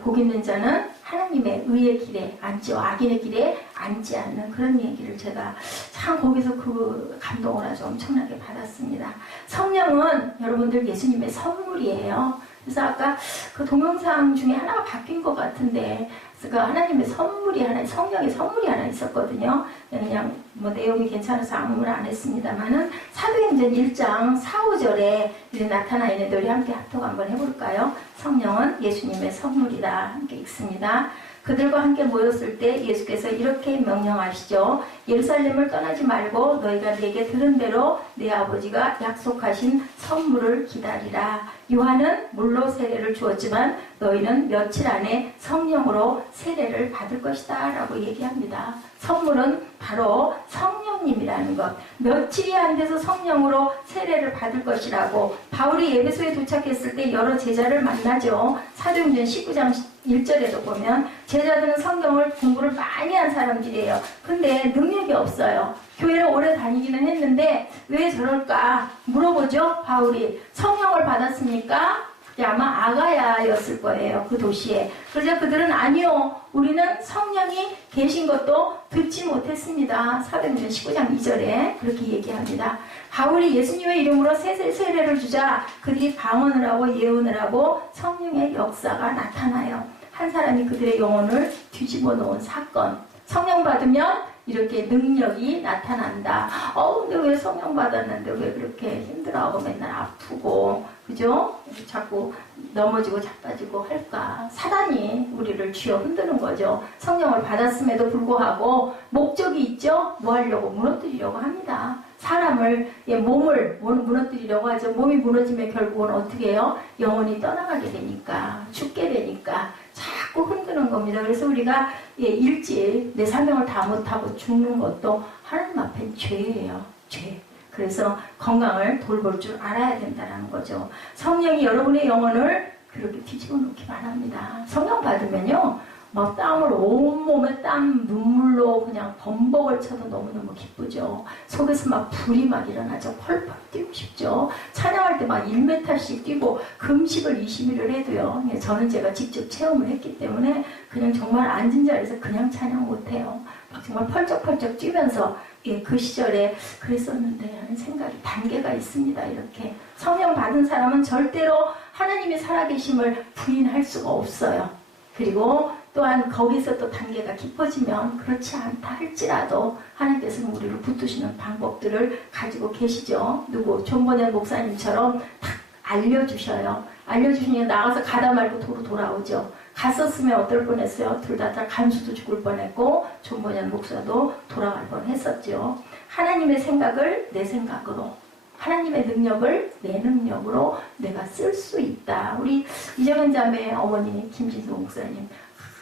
복 있는 자는 하나님의 의의 길에 앉지요. 악인의 길에 앉지 않는 그런 얘기를 제가 참 거기서 그 감동을 아주 엄청나게 받았습니다. 성령은 여러분들 예수님의 선물이에요. 그래서 아까 그 동영상 중에 하나가 바뀐 것 같은데, 그 하나님의 성령의 선물이 하나 있었거든요. 그냥 내용이 괜찮아서 아무 말 안 했습니다만은 사도행전 1장 4, 5절에 이렇게 나타나 있는데 우리 함께 합독 한번 해볼까요? 성령은 예수님의 선물이다. 함께 읽습니다. 그들과 함께 모였을 때 예수께서 이렇게 명령하시죠. 예루살렘을 떠나지 말고 너희가 내게 들은 대로 내 아버지가 약속하신 선물을 기다리라. 요한은 물로 세례를 주었지만 너희는 며칠 안에 성령으로 세례를 받을 것이다 라고 얘기합니다. 선물은 바로 성령님이라는 것. 며칠이 안 돼서 성령으로 세례를 받을 것이라고. 바울이 에베소에 도착했을 때 여러 제자를 만나죠. 사도행전 19장 1절에도 보면 제자들은 성경을 공부를 많이 한 사람들이에요. 근데 능력이 없어요. 교회를 오래 다니기는 했는데 왜 저럴까 물어보죠. 바울이 성령을 받았습니까? 아마 아가야였을 거예요. 그 도시에. 그러자 그들은 아니요. 우리는 성령이 계신 것도 듣지 못했습니다. 사도행전 19장 2절에 그렇게 얘기합니다. 바울이 예수님의 이름으로 세례를 주자 그들이 방언을 하고 예언을 하고 성령의 역사가 나타나요. 한 사람이 그들의 영혼을 뒤집어 놓은 사건. 성령 받으면 이렇게 능력이 나타난다. 근데 왜 성령 받았는데 왜 그렇게 힘들어하고 맨날 아프고, 그죠? 자꾸 넘어지고 자빠지고 할까? 사단이 우리를 쥐어 흔드는 거죠. 성령을 받았음에도 불구하고 목적이 있죠? 뭐 하려고? 무너뜨리려고 합니다. 사람을, 몸을 무너뜨리려고 하죠. 몸이 무너지면 결국은 어떻게 해요? 영혼이 떠나가게 되니까, 죽게 되니까 자꾸 흔드는 겁니다. 그래서 우리가 일찍 내 사명을 다 못하고 죽는 것도 하나님 앞엔 죄예요. 죄. 그래서 건강을 돌볼 줄 알아야 된다는 거죠. 성령이 여러분의 영혼을 그렇게 뒤집어 놓기만 합니다. 성령 받으면요, 막 땀으로 온몸에 땀, 눈물로 그냥 범벅을 쳐도 너무너무 기쁘죠. 속에서 막 불이 막 일어나죠. 펄펄 뛰고 싶죠. 찬양할 때 막 1m씩 뛰고 금식을 20일을 해도요. 저는 제가 직접 체험을 했기 때문에 그냥 정말 앉은 자리에서 그냥 찬양 못해요. 막 정말 펄쩍펄쩍 뛰면서 그 시절에 그랬었는데 하는 생각이 단계가 있습니다. 이렇게 성령 받은 사람은 절대로 하나님의 살아계심을 부인할 수가 없어요. 그리고 또한 거기서 또 단계가 깊어지면 그렇지 않다 할지라도 하나님께서는 우리를 붙드시는 방법들을 가지고 계시죠. 존버년 목사님처럼 딱 알려주셔요. 알려주시니까 나가서 가다 말고 도로 돌아오죠. 갔었으면 어떨 뻔했어요. 둘 다 간수도 죽을 뻔했고 존버년 목사도 돌아갈 뻔했었죠. 하나님의 생각을 내 생각으로, 하나님의 능력을 내 능력으로 내가 쓸 수 있다. 우리 이정현 자매 어머니 김진수 목사님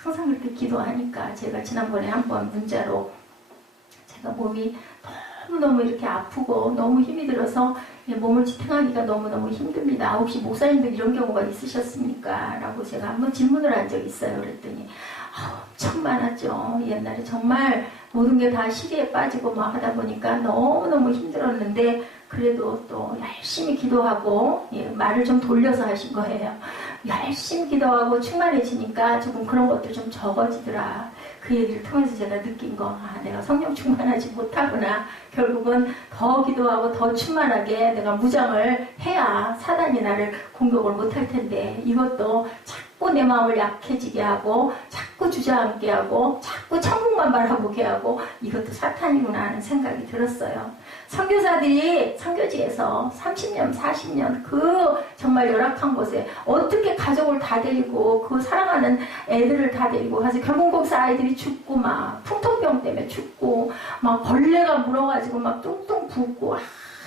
항상 그렇게 기도하니까 제가 지난번에 한번 문자로 제가 몸이 너무너무 이렇게 아프고 너무 힘이 들어서 몸을 지탱하기가 너무너무 힘듭니다. 혹시 목사님들 이런 경우가 있으셨습니까? 라고 제가 한번 질문을 한 적이 있어요. 그랬더니 엄청 많았죠. 옛날에 정말 모든 게 다 시계에 빠지고 막 하다 보니까 너무너무 힘들었는데 그래도 또 열심히 기도하고, 말을 좀 돌려서 하신 거예요. 열심히 기도하고 충만해지니까 조금 그런 것도 좀 적어지더라. 그 얘기를 통해서 제가 느낀 거, 내가 성령 충만하지 못하구나. 결국은 더 기도하고 더 충만하게 내가 무장을 해야 사단이 나를 공격을 못할 텐데, 이것도 자꾸 내 마음을 약해지게 하고 자꾸 주저앉게 하고 자꾸 천국만 바라보게 하고, 이것도 사탄이구나 하는 생각이 들었어요. 선교사들이 선교지에서 30년, 40년 그 정말 열악한 곳에 어떻게 가족을 다 데리고 그 사랑하는 애들을 다 데리고 가서 결국 거기서 아이들이 죽고 막 풍토병 때문에 죽고 막 벌레가 물어가지고 막 뚱뚱 붓고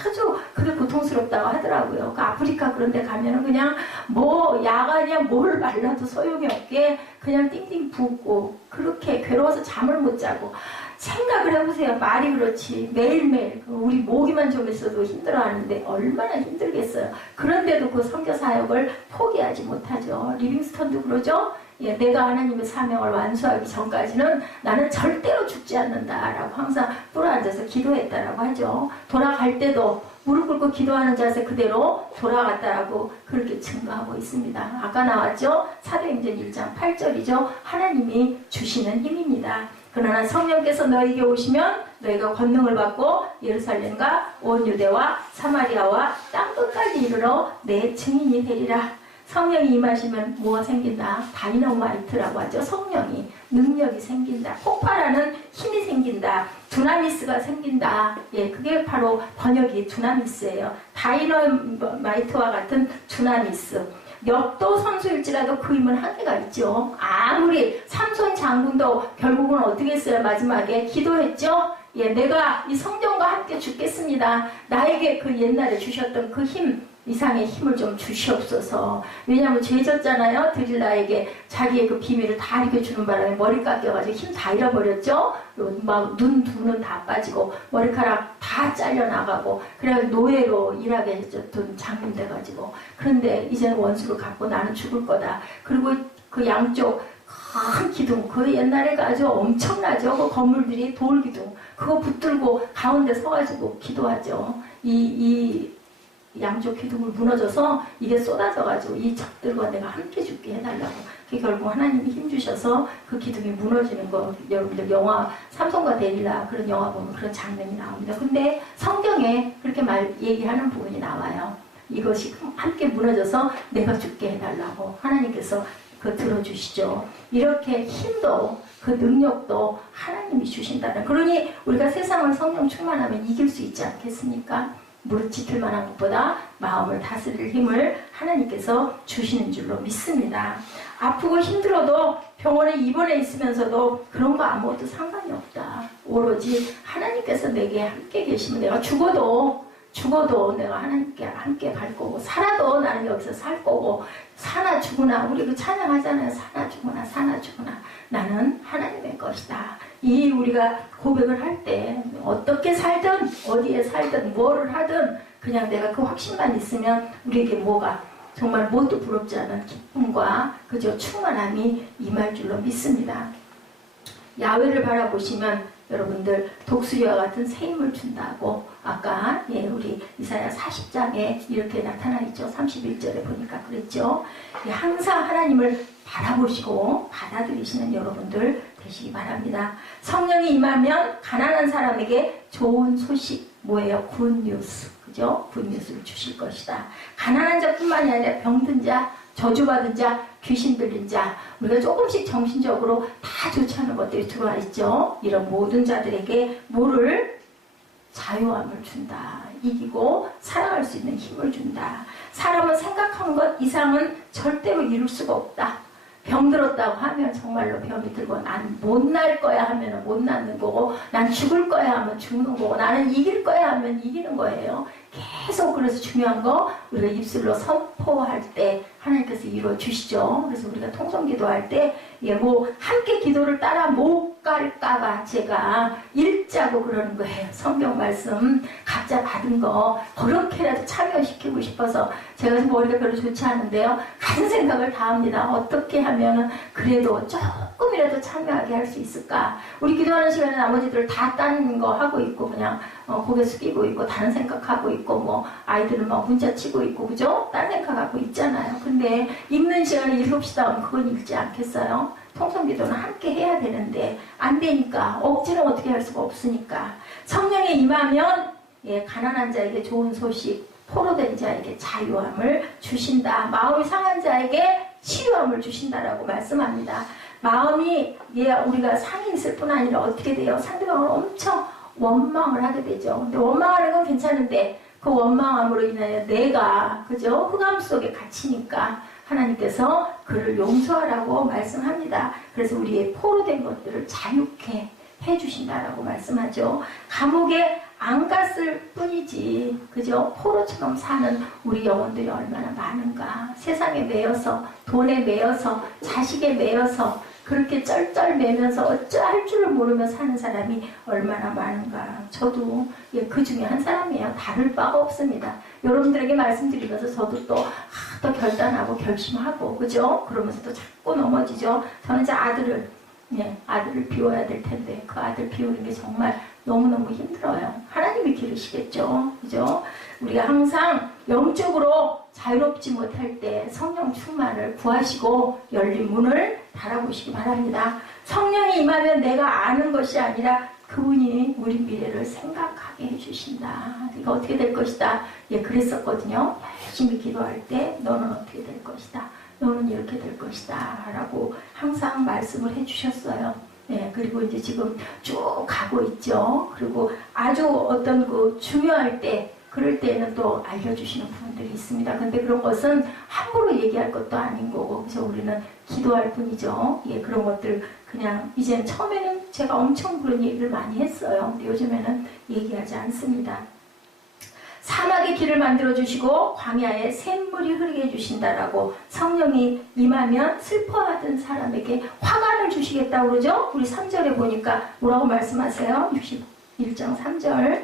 아주 그게 고통스럽다고 하더라고요. 그 아프리카 그런 데 가면은 그냥 뭐 야간이야 뭘 말라도 소용이 없게 그냥 띵띵 붓고 그렇게 괴로워서 잠을 못 자고. 생각을 해보세요. 말이 그렇지. 매일매일 우리 모기만 좀 있어도 힘들어하는데 얼마나 힘들겠어요. 그런데도 그 선교 사역을 포기하지 못하죠. 리빙스턴도 그러죠. 예, 내가 하나님의 사명을 완수하기 전까지는 나는 절대로 죽지 않는다라고 항상 꿇어앉아서 기도했다라고 하죠. 돌아갈 때도 무릎 꿇고 기도하는 자세 그대로 돌아갔다라고 그렇게 증거하고 있습니다. 아까 나왔죠? 사도행전 1장 8절이죠. 하나님이 주시는 힘입니다. 그러나 성령께서 너에게 오시면 너희가 권능을 받고 예루살렘과 온 유대와 사마리아와 땅끝까지 이르러 내 증인이 되리라. 성령이 임하시면 뭐가 생긴다? 다이너마이트라고 하죠. 성령이, 능력이 생긴다. 폭발하는 힘이 생긴다. 두나미스가 생긴다. 예, 그게 바로 번역이 두나미스예요. 다이너마이트와 같은 두나미스. 역도 선수일지라도 그 힘은 한계가 있죠. 아무리 삼손 장군도 결국은 어떻게 했어요? 마지막에 기도했죠. 예, 내가 이 성전과 함께 죽겠습니다. 나에게 그 옛날에 주셨던 그 힘 이상의 힘을 좀 주시옵소서. 왜냐하면 죄졌잖아요. 드릴라에게 자기의 그 비밀을 다 알려주는 바람에 머리 깎여가지고 힘 다 잃어버렸죠. 막 눈 두 눈 다 빠지고 머리카락 다 잘려나가고 그래서 노예로 일하게 해줬던 장군 돼가지고. 그런데 이제는 원수를 갖고 나는 죽을 거다. 그리고 그 양쪽 큰 기둥, 그 옛날에가 아주 엄청나죠. 그 건물들이 돌 기둥, 그거 붙들고 가운데 서가지고 기도하죠. 이 양쪽 기둥을 무너져서 이게 쏟아져가지고 이 적들과 내가 함께 죽게 해달라고. 그게 결국 하나님이 힘주셔서 그 기둥이 무너지는 거. 여러분들 영화 삼손과 데릴라 그런 영화 보면 그런 장면이 나옵니다. 근데 성경에 그렇게 얘기하는 부분이 나와요. 이것이 함께 무너져서 내가 죽게 해달라고 하나님께서 그 들어주시죠. 이렇게 힘도 그 능력도 하나님이 주신다는. 그러니 우리가 세상을 성령 충만하면 이길 수 있지 않겠습니까? 무릎 지킬 만한 것보다 마음을 다스릴 힘을 하나님께서 주시는 줄로 믿습니다. 아프고 힘들어도 병원에 입원해 있으면서도 그런 거 아무것도 상관이 없다. 오로지 하나님께서 내게 함께 계시면 내가 죽어도 내가 하나님께 함께 갈 거고, 살아도 나는 여기서 살 거고, 사나 죽으나, 우리 그 찬양하잖아요. 사나 죽으나 나는 하나님의 것이다. 이 우리가 고백을 할 때 어떻게 살든 어디에 살든 뭐를 하든 그냥 내가 그 확신만 있으면 우리에게 뭐가 정말 뭣도 부럽지 않은 기쁨과 그저 충만함이 임할 줄로 믿습니다. 야훼를 바라보시면 여러분들 독수리와 같은 새 힘을 준다고 아까 우리 이사야 40장에 이렇게 나타나 있죠. 31절에 보니까 그랬죠. 항상 하나님을 바라보시고 받아들이시는 여러분들 되시기 바랍니다. 성령이 임하면 가난한 사람에게 좋은 소식 뭐예요? 굿뉴스. 그죠? 굿뉴스를 주실 것이다. 가난한 자뿐만이 아니라 병든 자, 저주받은 자, 귀신 들린 자, 우리가 조금씩 정신적으로 다 좋지 않은 것들이 들어와 있죠. 이런 모든 자들에게 뭐를? 자유함을 준다. 이기고 살아갈 수 있는 힘을 준다. 사람은 생각한 것 이상은 절대로 이룰 수가 없다. 병들었다고 하면 정말로 병이 들고, 난 못 날 거야 하면 못 낫는 거고, 난 죽을 거야 하면 죽는 거고, 나는 이길 거야 하면 이기는 거예요. 계속. 그래서 중요한 거 우리가 입술로 선포할 때 하나님께서 이루어 주시죠. 그래서 우리가 통성 기도할 때 함께 기도를 따라 못 갈까봐 제가 읽자고 그러는 거예요. 성경 말씀 각자 받은 거 그렇게라도 참여시키고 싶어서 제가 머리가 별로 좋지 않은데요. 같은 생각을 다 합니다. 어떻게 하면 그래도 조금이라도 참여하게 할 수 있을까? 우리 기도하는 시간에 나머지들 다 딴 거 하고 있고 그냥 고개 숙이고 있고 다른 생각하고 있고 뭐 아이들은 막 문자 치고 있고 그죠? 딴 생각하고 있잖아요. 근데 읽는 시간에 읽읍시다 하면 그건 읽지 않겠어요? 통성기도는 함께 해야 되는데 안 되니까 억지로 어떻게 할 수가 없으니까 성령에 임하면 가난한 자에게 좋은 소식, 포로된 자에게 자유함을 주신다. 마음이 상한 자에게 치유함을 주신다라고 말씀합니다. 마음이 우리가 상이 있을 뿐 아니라 어떻게 돼요? 상대방을 엄청 원망을 하게 되죠. 근데 원망하는 건 괜찮은데 그 원망함으로 인하여 내가 그죠? 흑암 속에 갇히니까 하나님께서 그를 용서하라고 말씀합니다. 그래서 우리의 포로된 것들을 자유케 해주신다라고 말씀하죠. 감옥에 안 갔을 뿐이지 그죠? 포로처럼 사는 우리 영혼들이 얼마나 많은가. 세상에 매여서 돈에 매여서 자식에 매여서 그렇게 쩔쩔매면서 어쩌할 줄을 모르며 사는 사람이 얼마나 많은가. 저도 그 중에 한 사람이에요. 다를 바가 없습니다. 여러분들에게 말씀드리면서 저도 또 결단하고 결심하고 그죠? 그러면서 또 자꾸 넘어지죠. 저는 이제 아들을 비워야 될 텐데 그 아들 비우는 게 정말 너무너무 힘들어요. 하나님이 기르시겠죠. 그죠? 우리가 항상 영적으로 자유롭지 못할 때 성령 충만을 구하시고 열린 문을 바라보시기 바랍니다. 성령이 임하면 내가 아는 것이 아니라 그분이 우리 미래를 생각하게 해주신다. 이거 어떻게 될 것이다. 그랬었거든요. 열심히 기도할 때 너는 어떻게 될 것이다. 너는 이렇게 될 것이다. 라고 항상 말씀을 해주셨어요. 그리고 이제 지금 쭉 가고 있죠. 그리고 아주 어떤 중요할 때, 그럴 때는 또 알려주시는 부분들이 있습니다. 근데 그런 것은 함부로 얘기할 것도 아닌 거고, 그래서 우리는 기도할 뿐이죠. 그런 것들 그냥, 이제는 처음에는 제가 엄청 그런 얘기를 많이 했어요. 근데 요즘에는 얘기하지 않습니다. 사막의 길을 만들어주시고 광야에 샘물이 흐르게 해주신다라고 성령이 임하면 슬퍼하던 사람에게 화관을 주시겠다고 그러죠? 우리 3절에 보니까 뭐라고 말씀하세요? 61장 3절.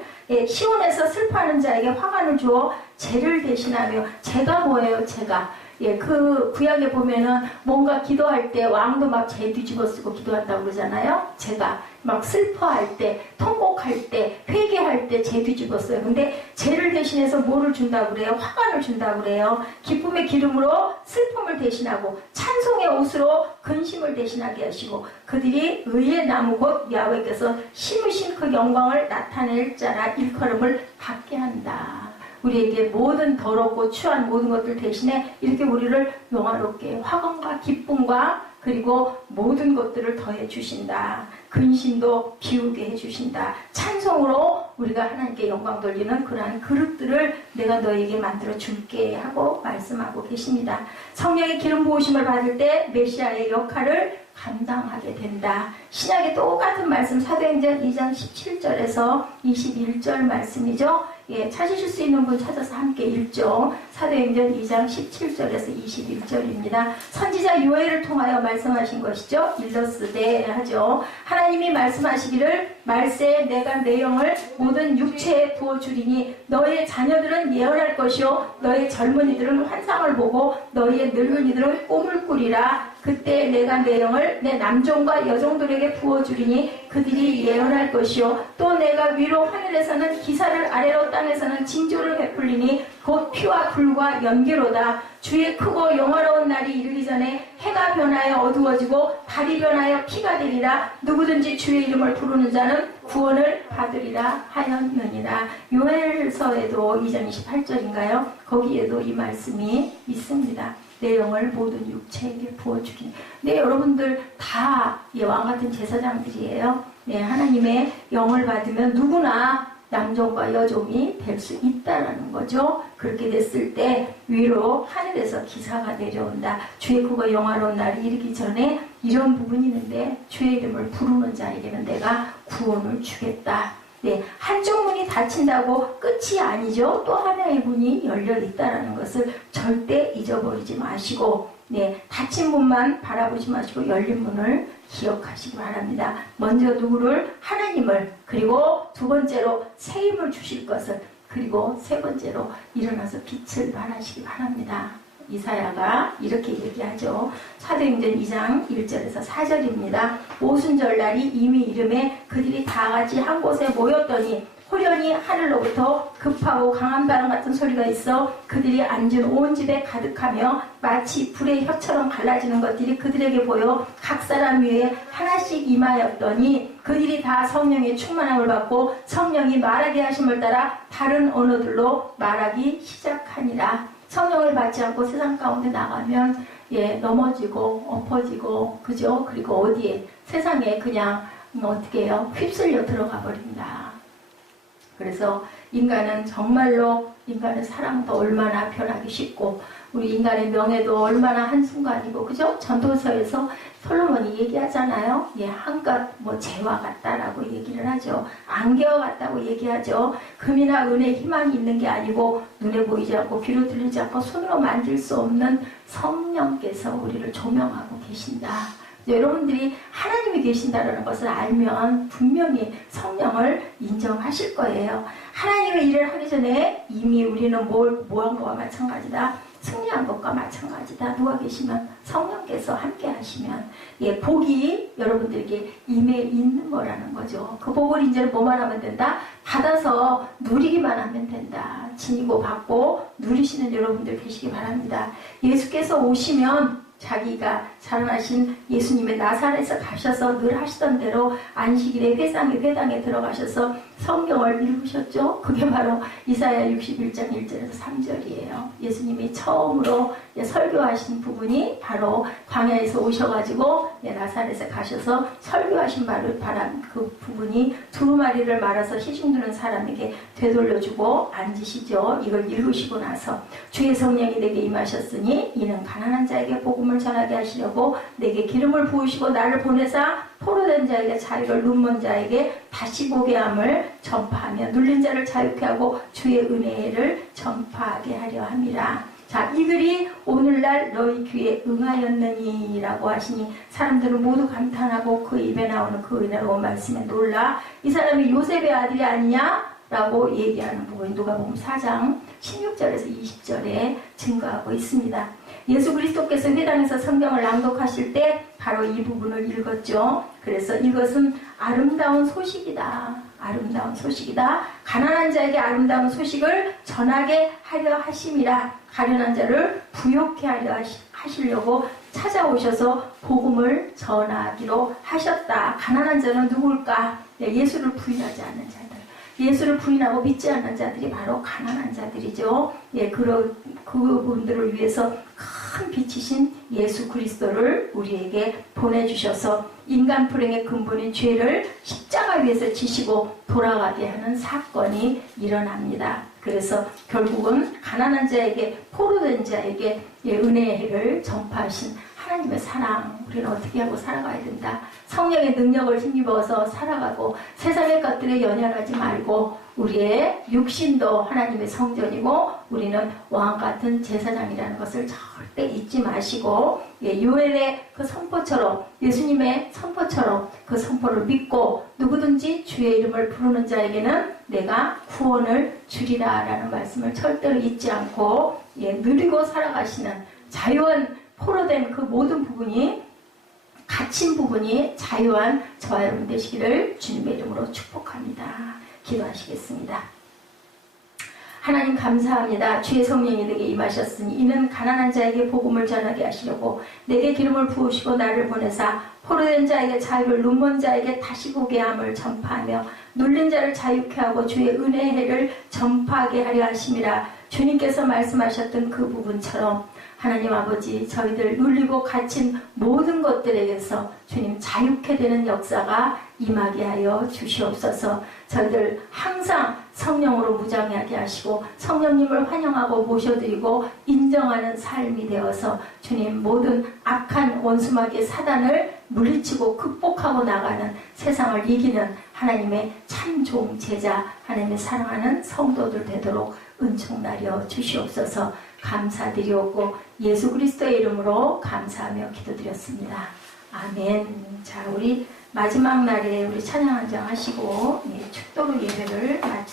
시온에서 슬퍼하는 자에게 화관을 주어 죄를 대신하며, 죄가 뭐예요? 죄가. 그 구약에 보면은 뭔가 기도할 때 왕도 막 죄 뒤집어 쓰고 기도한다고 그러잖아요. 죄가 막 슬퍼할 때, 통곡할 때, 회개할 때 죄 뒤집어 써요. 근데 죄를 대신해서 뭐를 준다고 그래요? 화관을 준다고 그래요. 기쁨의 기름으로 슬픔을 대신하고 찬송의 옷으로 근심을 대신하게 하시고 그들이 의의 나무 곧 야훼께서 심으신 그 영광을 나타낼 자라 일컬음을 받게 한다. 우리에게 모든 더럽고 추한 모든 것들 대신에 이렇게 우리를 영화롭게 화관과 기쁨과 그리고 모든 것들을 더해 주신다. 근심도 비우게 해주신다. 찬송으로 우리가 하나님께 영광 돌리는 그러한 그릇들을 내가 너에게 만들어 줄게 하고 말씀하고 계십니다. 성령의 기름 부으심을 받을 때 메시아의 역할을 감당하게 된다. 신약의 똑같은 말씀 사도행전 2장 17절에서 21절 말씀이죠. 찾으실 수 있는 분 찾아서 함께 읽죠. 사도행전 2장 17절에서 21절입니다. 선지자 요엘을 통하여 말씀하신 것이죠. 일러스되 하죠. 하나님이 말씀하시기를 말세에 내가 내 영을 모든 육체에 부어주리니 너의 자녀들은 예언할 것이요 너의 젊은이들은 환상을 보고 너의 늙은이들은 꿈을 꾸리라. 그때 내가 내 영을 내 남종과 여종들에게 부어주리니 그들이 예언할 것이요 또 내가 위로 하늘에서는 기사를 아래로 땅에서는 징조를 베풀리니 곧 피와 불과 연기로다. 주의 크고 영화로운 날이 이르기 전에 해가 변하여 어두워지고 달이 변하여 피가 되리라. 누구든지 주의 이름을 부르는 자는 구원을 받으리라 하였느니라. 요엘서에도 2장 28절인가요? 거기에도 이 말씀이 있습니다. 내 영을 모든 육체에게 부어주리니. 네, 여러분들 다 왕같은 제사장들이에요. 네, 하나님의 영을 받으면 누구나 남종과 여종이 될 수 있다라는 거죠. 그렇게 됐을 때 위로 하늘에서 기사가 내려온다. 주의 크고 영화로운 날이 이르기 전에 이런 부분이 있는데 주의 이름을 부르는 자에게는 내가 구원을 주겠다. 네, 한쪽 문이 닫힌다고 끝이 아니죠. 또 하나의 문이 열려 있다라는 것을 절대 잊어버리지 마시고, 네, 닫힌 문만 바라보지 마시고 열린 문을 기억하시기 바랍니다. 먼저 누구를? 하나님을. 그리고 두 번째로 새 힘을 주실 것을. 그리고 세 번째로 일어나서 빛을 발하시기 바랍니다. 이사야가 이렇게 얘기하죠. 사도행전 2장 1절에서 4절입니다. 오순절날이 이미 이름에 그들이 다 같이 한 곳에 모였더니 호련히 하늘로부터 급하고 강한 바람 같은 소리가 있어 그들이 앉은 온 집에 가득하며 마치 불의 혀처럼 갈라지는 것들이 그들에게 보여 각 사람 위에 하나씩 임하였더니 그들이 다 성령의 충만함을 받고 성령이 말하게 하심을 따라 다른 언어들로 말하기 시작하니라. 성령을 받지 않고 세상 가운데 나가면 넘어지고 엎어지고 그죠? 그리고 어디에 세상에 그냥 어떻게 해요? 휩쓸려 들어가 버린다. 그래서 인간은 정말로 인간의 사랑도 얼마나 변하기 쉽고 우리 인간의 명예도 얼마나 한순간이고 그죠? 전도서에서 솔로몬이 얘기하잖아요. 한껏 재와 같다라고 얘기를 하죠. 안개와 같다고 얘기하죠. 금이나 은에 희망이 있는 게 아니고 눈에 보이지 않고 귀로 들리지 않고 손으로 만질 수 없는 성령께서 우리를 조명하고 계신다. 여러분들이 하나님이 계신다는 것을 알면 분명히 성령을 인정하실 거예요. 하나님의 일을 하기 전에 이미 우리는 뭐한 것과 마찬가지다. 승리한 것과 마찬가지다. 누가 계시면 성령께서 함께 하시면 복이 여러분들에게 임해 있는 거라는 거죠. 그 복을 이제 뭐만 하면 된다? 받아서 누리기만 하면 된다. 지니고 받고 누리시는 여러분들 계시기 바랍니다. 예수께서 오시면 자기가 자라나신 예수님의 나사렛에서 가셔서 늘 하시던 대로 안식일에 회당에 들어가셔서 성경을 읽으셨죠. 그게 바로 이사야 61장 1절에서 3절이에요. 예수님이 처음으로 설교하신 부분이 바로 광야에서 오셔가지고 나사렛에 가셔서 설교하신 바람 그 부분이 두루마리를 말아서 시중 드는 사람에게 되돌려주고 앉으시죠. 이걸 읽으시고 나서 주의 성령이 내게 임하셨으니 이는 가난한 자에게 복음을 전하게 하시려고 내게 기름을 부으시고 나를 보내사 포로된 자에게 자유를 눈먼 자에게 다시 보게 함을 전파하며 눌린 자를 자유케 하고 주의 은혜를 전파하게 하려 함이라. 자, 이 글이 오늘날 너희 귀에 응하였느니 라고 하시니 사람들은 모두 감탄하고 그 입에 나오는 그 은혜로운 말씀에 놀라 이 사람이 요셉의 아들이 아니냐? 라고 얘기하는 부분이 누가복음 4장 16절에서 20절에 증거하고 있습니다. 예수 그리스도께서 회당에서 성경을 낭독하실 때 바로 이 부분을 읽었죠. 그래서 이것은 아름다운 소식이다. 아름다운 소식이다. 가난한 자에게 아름다운 소식을 전하게 하려 하심이라. 가련한 자를 부욕케 하려 하시려고 찾아오셔서 복음을 전하기로 하셨다. 가난한 자는 누굴까? 예수를 부인하지 않는 자들. 예수를 부인하고 믿지 않는 자들이 바로 가난한 자들이죠. 그분들을 위해서 큰 빛이신 예수 그리스도를 우리에게 보내주셔서 인간 불행의 근본인 죄를 십자가 위에서 지시고 돌아가게 하는 사건이 일어납니다. 그래서 결국은 가난한 자에게 포로된 자에게 은혜를 전파하신 하나님의 사랑, 우리는 어떻게 하고 살아가야 된다. 성령의 능력을 힘입어서 살아가고 세상의 것들에 연연하지 말고 우리의 육신도 하나님의 성전이고 우리는 왕같은 제사장이라는 것을 절대 잊지 마시고 요엘의 그 선포처럼 예수님의 선포처럼 그 선포를 믿고 누구든지 주의 이름을 부르는 자에게는 내가 구원을 주리라 라는 말씀을 절대로 잊지 않고 누리고 살아가시는 자유한 포로된 그 모든 부분이 갇힌 부분이 자유한 저와 여러분 되시기를 주님의 이름으로 축복합니다. 기도하시겠습니다. 하나님 감사합니다. 주의 성령이 내게 임하셨으니 이는 가난한 자에게 복음을 전하게 하시려고 내게 기름을 부으시고 나를 보내사 포로된 자에게 자유를 눈먼 자에게 다시 보게 함을 전파하며 눌린 자를 자유케 하고 주의 은혜의 해를 전파하게 하려 하심이라. 주님께서 말씀하셨던 그 부분처럼 하나님 아버지 저희들 눌리고 갇힌 모든 것들에게서 주님 자유케 되는 역사가 임하게 하여 주시옵소서. 저희들 항상 성령으로 무장하게 하시고 성령님을 환영하고 모셔드리고 인정하는 삶이 되어서 주님 모든 악한 원수마귀의 사단을 물리치고 극복하고 나가는 세상을 이기는 하나님의 참 좋은 제자 하나님의 사랑하는 성도들 되도록 은총나려 주시옵소서. 감사드리옵고 예수 그리스도의 이름으로 감사하며 기도드렸습니다. 아멘. 자, 우리 마지막 날에 우리 찬양 한 장 하시고 축도로 예배를 마치